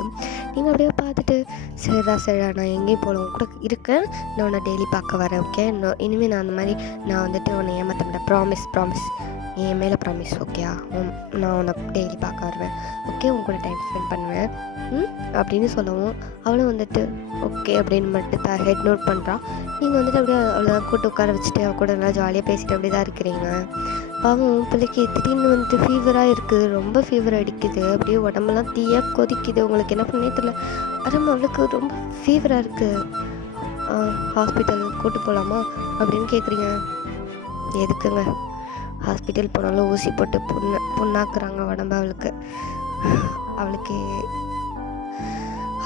நீங்கள் அப்படியே பார்த்துட்டு சரிடா நான் எங்கேயும் போகல, உன் கூட இருக்கேன், நான் உன்னை டெய்லி பார்க்க வரேன், ஓகே? இனிமேல் நான் அந்த மாதிரி நான் வந்துட்டு உன்னை ஏமாற்ற மாட்டேன், ப்ராமிஸ் என் மேலே ப்ராமிஸ், ஓகேயா? நான் உன்னை டெய்லி பார்க்க வருவேன், ஓகே? உன் கூட டைம் ஸ்பெண்ட் பண்ணுவேன் அப்படின்னு சொல்லவும் அவளும் வந்துட்டு ஓகே அப்படின்னு மட்டும் ஹெட் நோட் பண்ணுறான். நீங்கள் வந்துட்டு அப்படியே அவ்வளோதான் கூட்டு உட்கார வச்சுட்டு அவள் கூட நல்லா ஜாலியாக பேசிட்டு அப்படி தான் இருக்கிறீங்க. பாவம் பிள்ளைக்கு திடீர்னு வந்துட்டு ஃபீவராக இருக்குது, ரொம்ப ஃபீவர் அடிக்குது, அப்படியே உடம்பெல்லாம் தீயாக கொதிக்குது, உங்களுக்கு என்ன பண்ணே தெரியல. அடம் அவளுக்கு ரொம்ப ஃபீவராக இருக்குது, ஹாஸ்பிட்டல் கூட்டு போகலாமா அப்படின்னு கேட்குறீங்க. எதுக்குங்க, ஹாஸ்பிட்டல் போனாலும் ஊசி போட்டு புண்ணாக்குறாங்க உடம்பு அவளுக்கு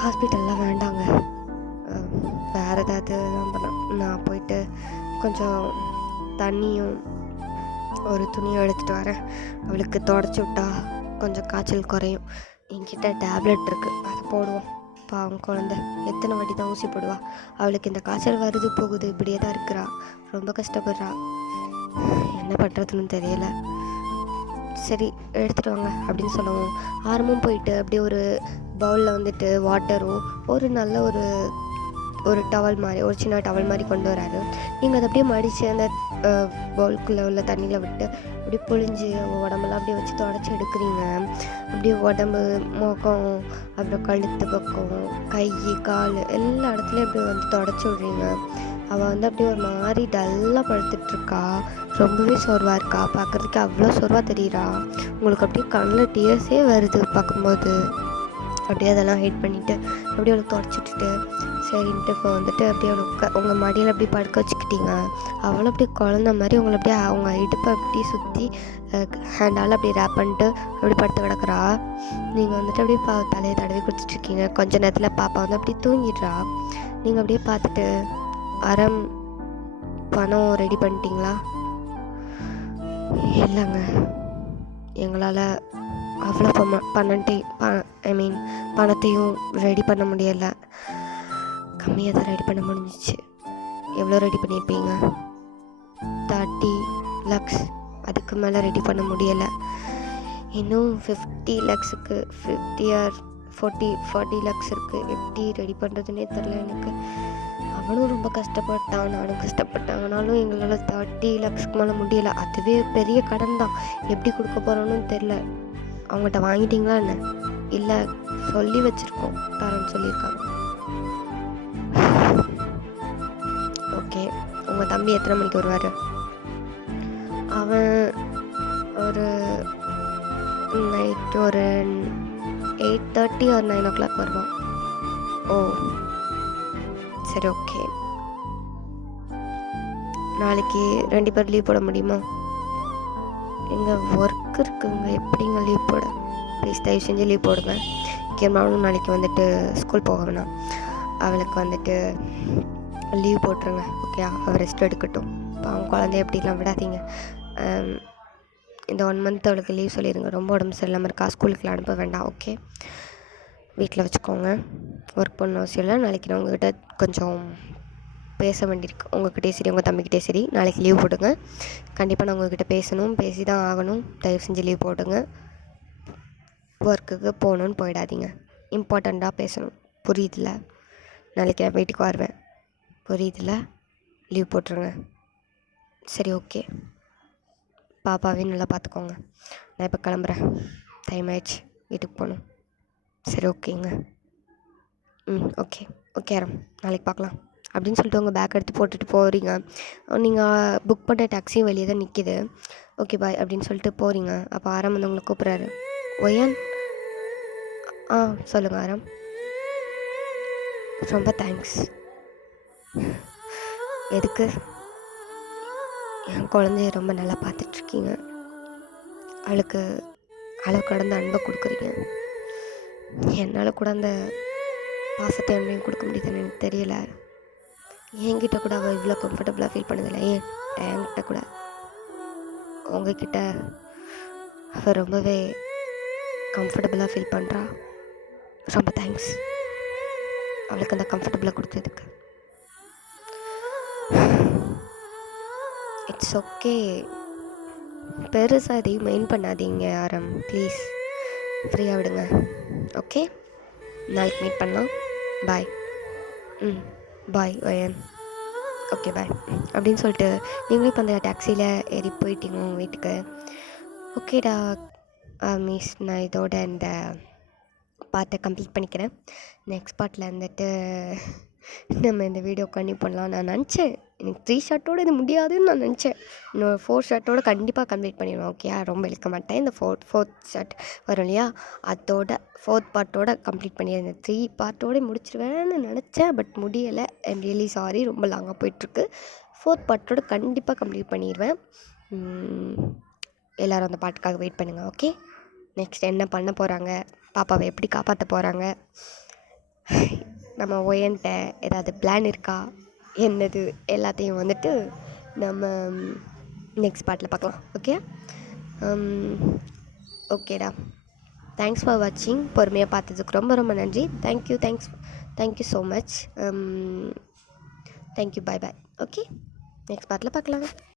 ஹாஸ்பிட்டல்லாம் வேண்டாங்க, வேறு ஏதாவது தான் பண்ணேன். நான் போயிட்டு கொஞ்சம் தண்ணியும் ஒரு துணியை எடுத்துகிட்டு வரேன், அவளுக்கு தொடச்சி விட்டா கொஞ்சம் காய்ச்சல் குறையும். என்கிட்ட டேப்லெட் இருக்குது, அதை போடுவோம். பாவம் குழந்தை, எத்தனை வாட்டி தான் ஊசி போடுவா, அவளுக்கு இந்த காய்ச்சல் வருது போகுது இப்படியே தான் இருக்கிறா, ரொம்ப கஷ்டப்படுறா, என்ன பண்ணுறதுன்னு தெரியல. சரி எடுத்துகிட்டு வாங்க அப்படின்னு சொல்லவும் ஆரம்பம் போயிட்டு அப்படியே ஒரு பவுலில் வந்துட்டு வாட்டரும் ஒரு நல்ல ஒரு டவல் மாதிரி, ஒரு சின்ன டவல் மாதிரி கொண்டு வராரு. நீங்கள் அதை அப்படியே மடித்து அந்த பவுலுக்குள்ளே உள்ள தண்ணியில் விட்டு அப்படியே புழிஞ்சு அவள் உடம்பெல்லாம் அப்படியே வச்சு தொடச்சி எடுக்கிறீங்க. அப்படியே உடம்பு, முகம், அப்புறம் கழுத்து பக்கம், கை, கால் எல்லா இடத்துலையும் அப்படியே வந்து தொடச்சி விட்றீங்க. அவள் வந்து அப்படியே ஒரு மாதிரி டல்லாக படுத்துட்ருக்கா, ரொம்பவே சோர்வாக இருக்கா, பார்க்குறதுக்கு அவ்வளோ சோர்வாக தெரியுறா. உங்களுக்கு அப்படியே கண்ணில் டியர்ஸே வருது பார்க்கும்போது. அப்படியே அதெல்லாம் ஹைட் பண்ணிவிட்டு அப்படியே அவளுக்கு தொடச்சிட்டு சரின்ட்டு இப்போ வந்துட்டு அப்படியே அவளுக்கு உங்கள் மடியில் அப்படியே படுக்க வச்சுக்கிட்டீங்க. அவளும் அப்படியே குழந்த மாதிரி உங்களை அப்படியே அவங்க இடுப்பை அப்படியே சுற்றி ஹேண்டால் அப்படியே ரேப் பண்ணிட்டு அப்படி படுத்து கிடக்குறா. நீங்கள் வந்துட்டு அப்படியே தலையை தடவி கொடுத்துட்ருக்கீங்க. கொஞ்ச நேரத்தில் பாப்பா வந்து அப்படியே தூங்கிடுறா. நீங்கள் அப்படியே பார்த்துட்டு பணம் ரெடி பண்ணிட்டீங்களா? இல்லைங்க, எங்களால் அவ்வளோ பணத்தையும் ரெடி பண்ண முடியலை, கம்மியாக தான் ரெடி பண்ண முடிஞ்சிச்சு. எவ்வளோ ரெடி பண்ணியிருப்பீங்க? 30 lakhs, அதுக்கு மேலே ரெடி பண்ண முடியலை. இன்னும் 50 lakhsக்கு 50 or 40 lakhs இருக்குது. எப்படி ரெடி பண்ணுறதுனே தெரில எனக்கு. அவனும் ரொம்ப கஷ்டப்பட்டான், நானும் கஷ்டப்பட்டேன், ஆனாலும் எங்களால் 30 lakhsக்கு மேலே முடியலை. அதுவே பெரிய கடன் தான், எப்படி கொடுக்க போகிறோன்னு தெரில. அவங்கள்ட்ட வாங்கிட்டீங்களா என்ன? இல்லை, சொல்லி வச்சுருக்கோம், தரேன்னு சொல்லியிருக்காங்க. ஓகே, உங்கள் தம்பி எத்தனை மணிக்கு வருவார்? அவன் ஒரு நைட்டு ஒரு 8:30 or 9 o'clock வருவான். ஓ சரி, ஓகே. நாளைக்கு 2 பேர் லீவ் போட முடியுமா? எங்கள் ஒர்க் இருக்குங்க, எப்படிங்க லீவ் போட? ப்ளீஸ் தயவு செஞ்சு லீவ் போடுங்க. கிருமாவும் நாளைக்கு வந்துட்டு ஸ்கூல் போக வேணாம், அவளுக்கு வந்துட்டு லீவ் போட்டுருங்க, ஓகே? அவள் ரெஸ்ட் எடுக்கட்டும். அவங்க குழந்தைய எப்படிலாம் விடாதீங்க. இந்த 1 month அவளுக்கு லீவ் சொல்லிடுங்க. ரொம்ப உடம்பு சரியில்லாமல் இருக்கா, ஸ்கூலுக்குலாம் அனுப்ப வேண்டாம், ஓகே? வீட்டில் வச்சுக்கோங்க, ஒர்க் பண்ண அவசியம் இல்லை. நாளைக்கு நான் உங்கள்கிட்ட கொஞ்சம் பேச வேண்டியிருக்கு. உங்கள்கிட்டயும் சரி உங்கள் தம்பிக்கிட்டே சரி. நாளைக்கு லீவ் போடுங்க. கண்டிப்பாக நான் உங்கள்கிட்ட பேசணும், பேசி தான் ஆகணும். தயவு செஞ்சு லீவ் போடுங்க. ஒர்க்குக்கு போகணுன்னு போயிடாதீங்க. இம்பார்ட்டண்ட்டாக பேசணும். புரியுதுல்ல? நாளைக்கு நான் வீட்டுக்கு வருவேன். புரியுதுல்ல? லீவ் போட்டுருங்க. சரி, ஓகே. பாப்பாவையும் நல்லா பார்த்துக்கோங்க. நான் இப்போ கிளம்புறேன். டைம் ஆயிடுச்சு, வீட்டுக்கு போகணும். சரி, ஓகேங்க. ஓகே ஓகே ஆரம், நாளைக்கு பார்க்கலாம் அப்படின்னு சொல்லிட்டு உங்கள் பேக் எடுத்து போட்டுட்டு போகிறீங்க. நீங்கள் புக் பண்ண டாக்ஸியும் வெளியே தான் நிற்கிது. ஓகே பாய் அப்படின்னு சொல்லிட்டு போகிறீங்க. அப்போ ஆரம் வந்து உங்களை கூப்பிட்றாரு. ஒயன், சொல்லுங்கள் ஆரம். ரொம்ப தேங்க்ஸ். எதுக்கு? என் குழந்தைய ரொம்ப நல்லா பார்த்துட்ருக்கீங்க. அவளுக்கு அளவு கடந்த அன்பை கொடுக்குறீங்க. என்னால் கூட அந்த பாசத்தை அன்பையும் கொடுக்க முடியுதுன்னு எனக்கு தெரியல. என்கிட்ட கூட அவள் இவ்வளோ கம்ஃபர்டபுளாக ஃபீல் பண்ணதில்லை. என்கிட்ட கூட உங்ககிட்ட அவள் ரொம்பவே கம்ஃபர்டபுளாக ஃபீல் பண்ணுறா. ரொம்ப தேங்க்ஸ் அவளுக்கு அந்த கம்ஃபர்டபுளாக கொடுத்ததுக்கு. It's okay. பெருசாக எதையும் மெயின் பண்ணாதீங்க ஆரம், ப்ளீஸ். ஃப்ரீயாக விடுங்க. ஓகே, நாளைக்கு மீட் பண்ணலாம். பாய். பாய் வயன். ஓகே பாய் அப்படின்னு சொல்லிட்டு நீங்களும் இப்போ அந்த டாக்ஸியில் ஏறி போயிட்டீங்க உங்கள் வீட்டுக்கு. ஓகேடா மிஸ், நான் இதோட இந்த பார்ட்டை கம்ப்ளீட் பண்ணிக்கிறேன். நெக்ஸ்ட் பார்ட்டில் வந்துட்டு நம்ம இந்த வீடியோ கண்டினியூ பண்ணலாம். நான் நினச்சேன் எனக்கு 3 ஷார்ட்டோடு இது முடியாதுன்னு நான் நினச்சேன். இன்னொரு 4 ஷார்ட்டோடு கண்டிப்பாக கம்ப்ளீட் பண்ணிடுவேன். ஓகே, ரொம்ப இழுக்க மாட்டேன். இந்த ஃபோர்த் ஷார்ட் வரும் இல்லையா, அதோட 4th பார்ட்டோட கம்ப்ளீட் பண்ணிடுறேன். இந்த 3 பார்ட்டோடு முடிச்சிடுவேன்னு நினச்சேன், பட் முடியலை. ஐம் ரியலி சாரி, ரொம்ப லாங்காக போயிட்டுருக்கு. 4th பார்ட்டோட கண்டிப்பாக கம்ப்ளீட் பண்ணிடுவேன். எல்லோரும் அந்த பாட்டுக்காக வெயிட் பண்ணுங்கள். ஓகே, நெக்ஸ்ட் என்ன பண்ண போகிறாங்க, பாப்பாவை எப்படி காப்பாற்ற போகிறாங்க, நம்ம ஒயன்ட்ட ஏதாவது பிளான் இருக்கா, என்னது எல்லாத்தையும் வந்துட்டு நம்ம நெக்ஸ்ட் பார்ட்டில் பார்க்கலாம். ஓகே, ஓகேடா. தேங்க்ஸ் ஃபார் வாட்சிங். பொறுமையாக பார்த்ததுக்கு ரொம்ப ரொம்ப நன்றி. Thank you so much. தேங்க்யூ. பாய் பாய். ஓகே, நெக்ஸ்ட் பார்ட்டில் பார்க்கலாம்.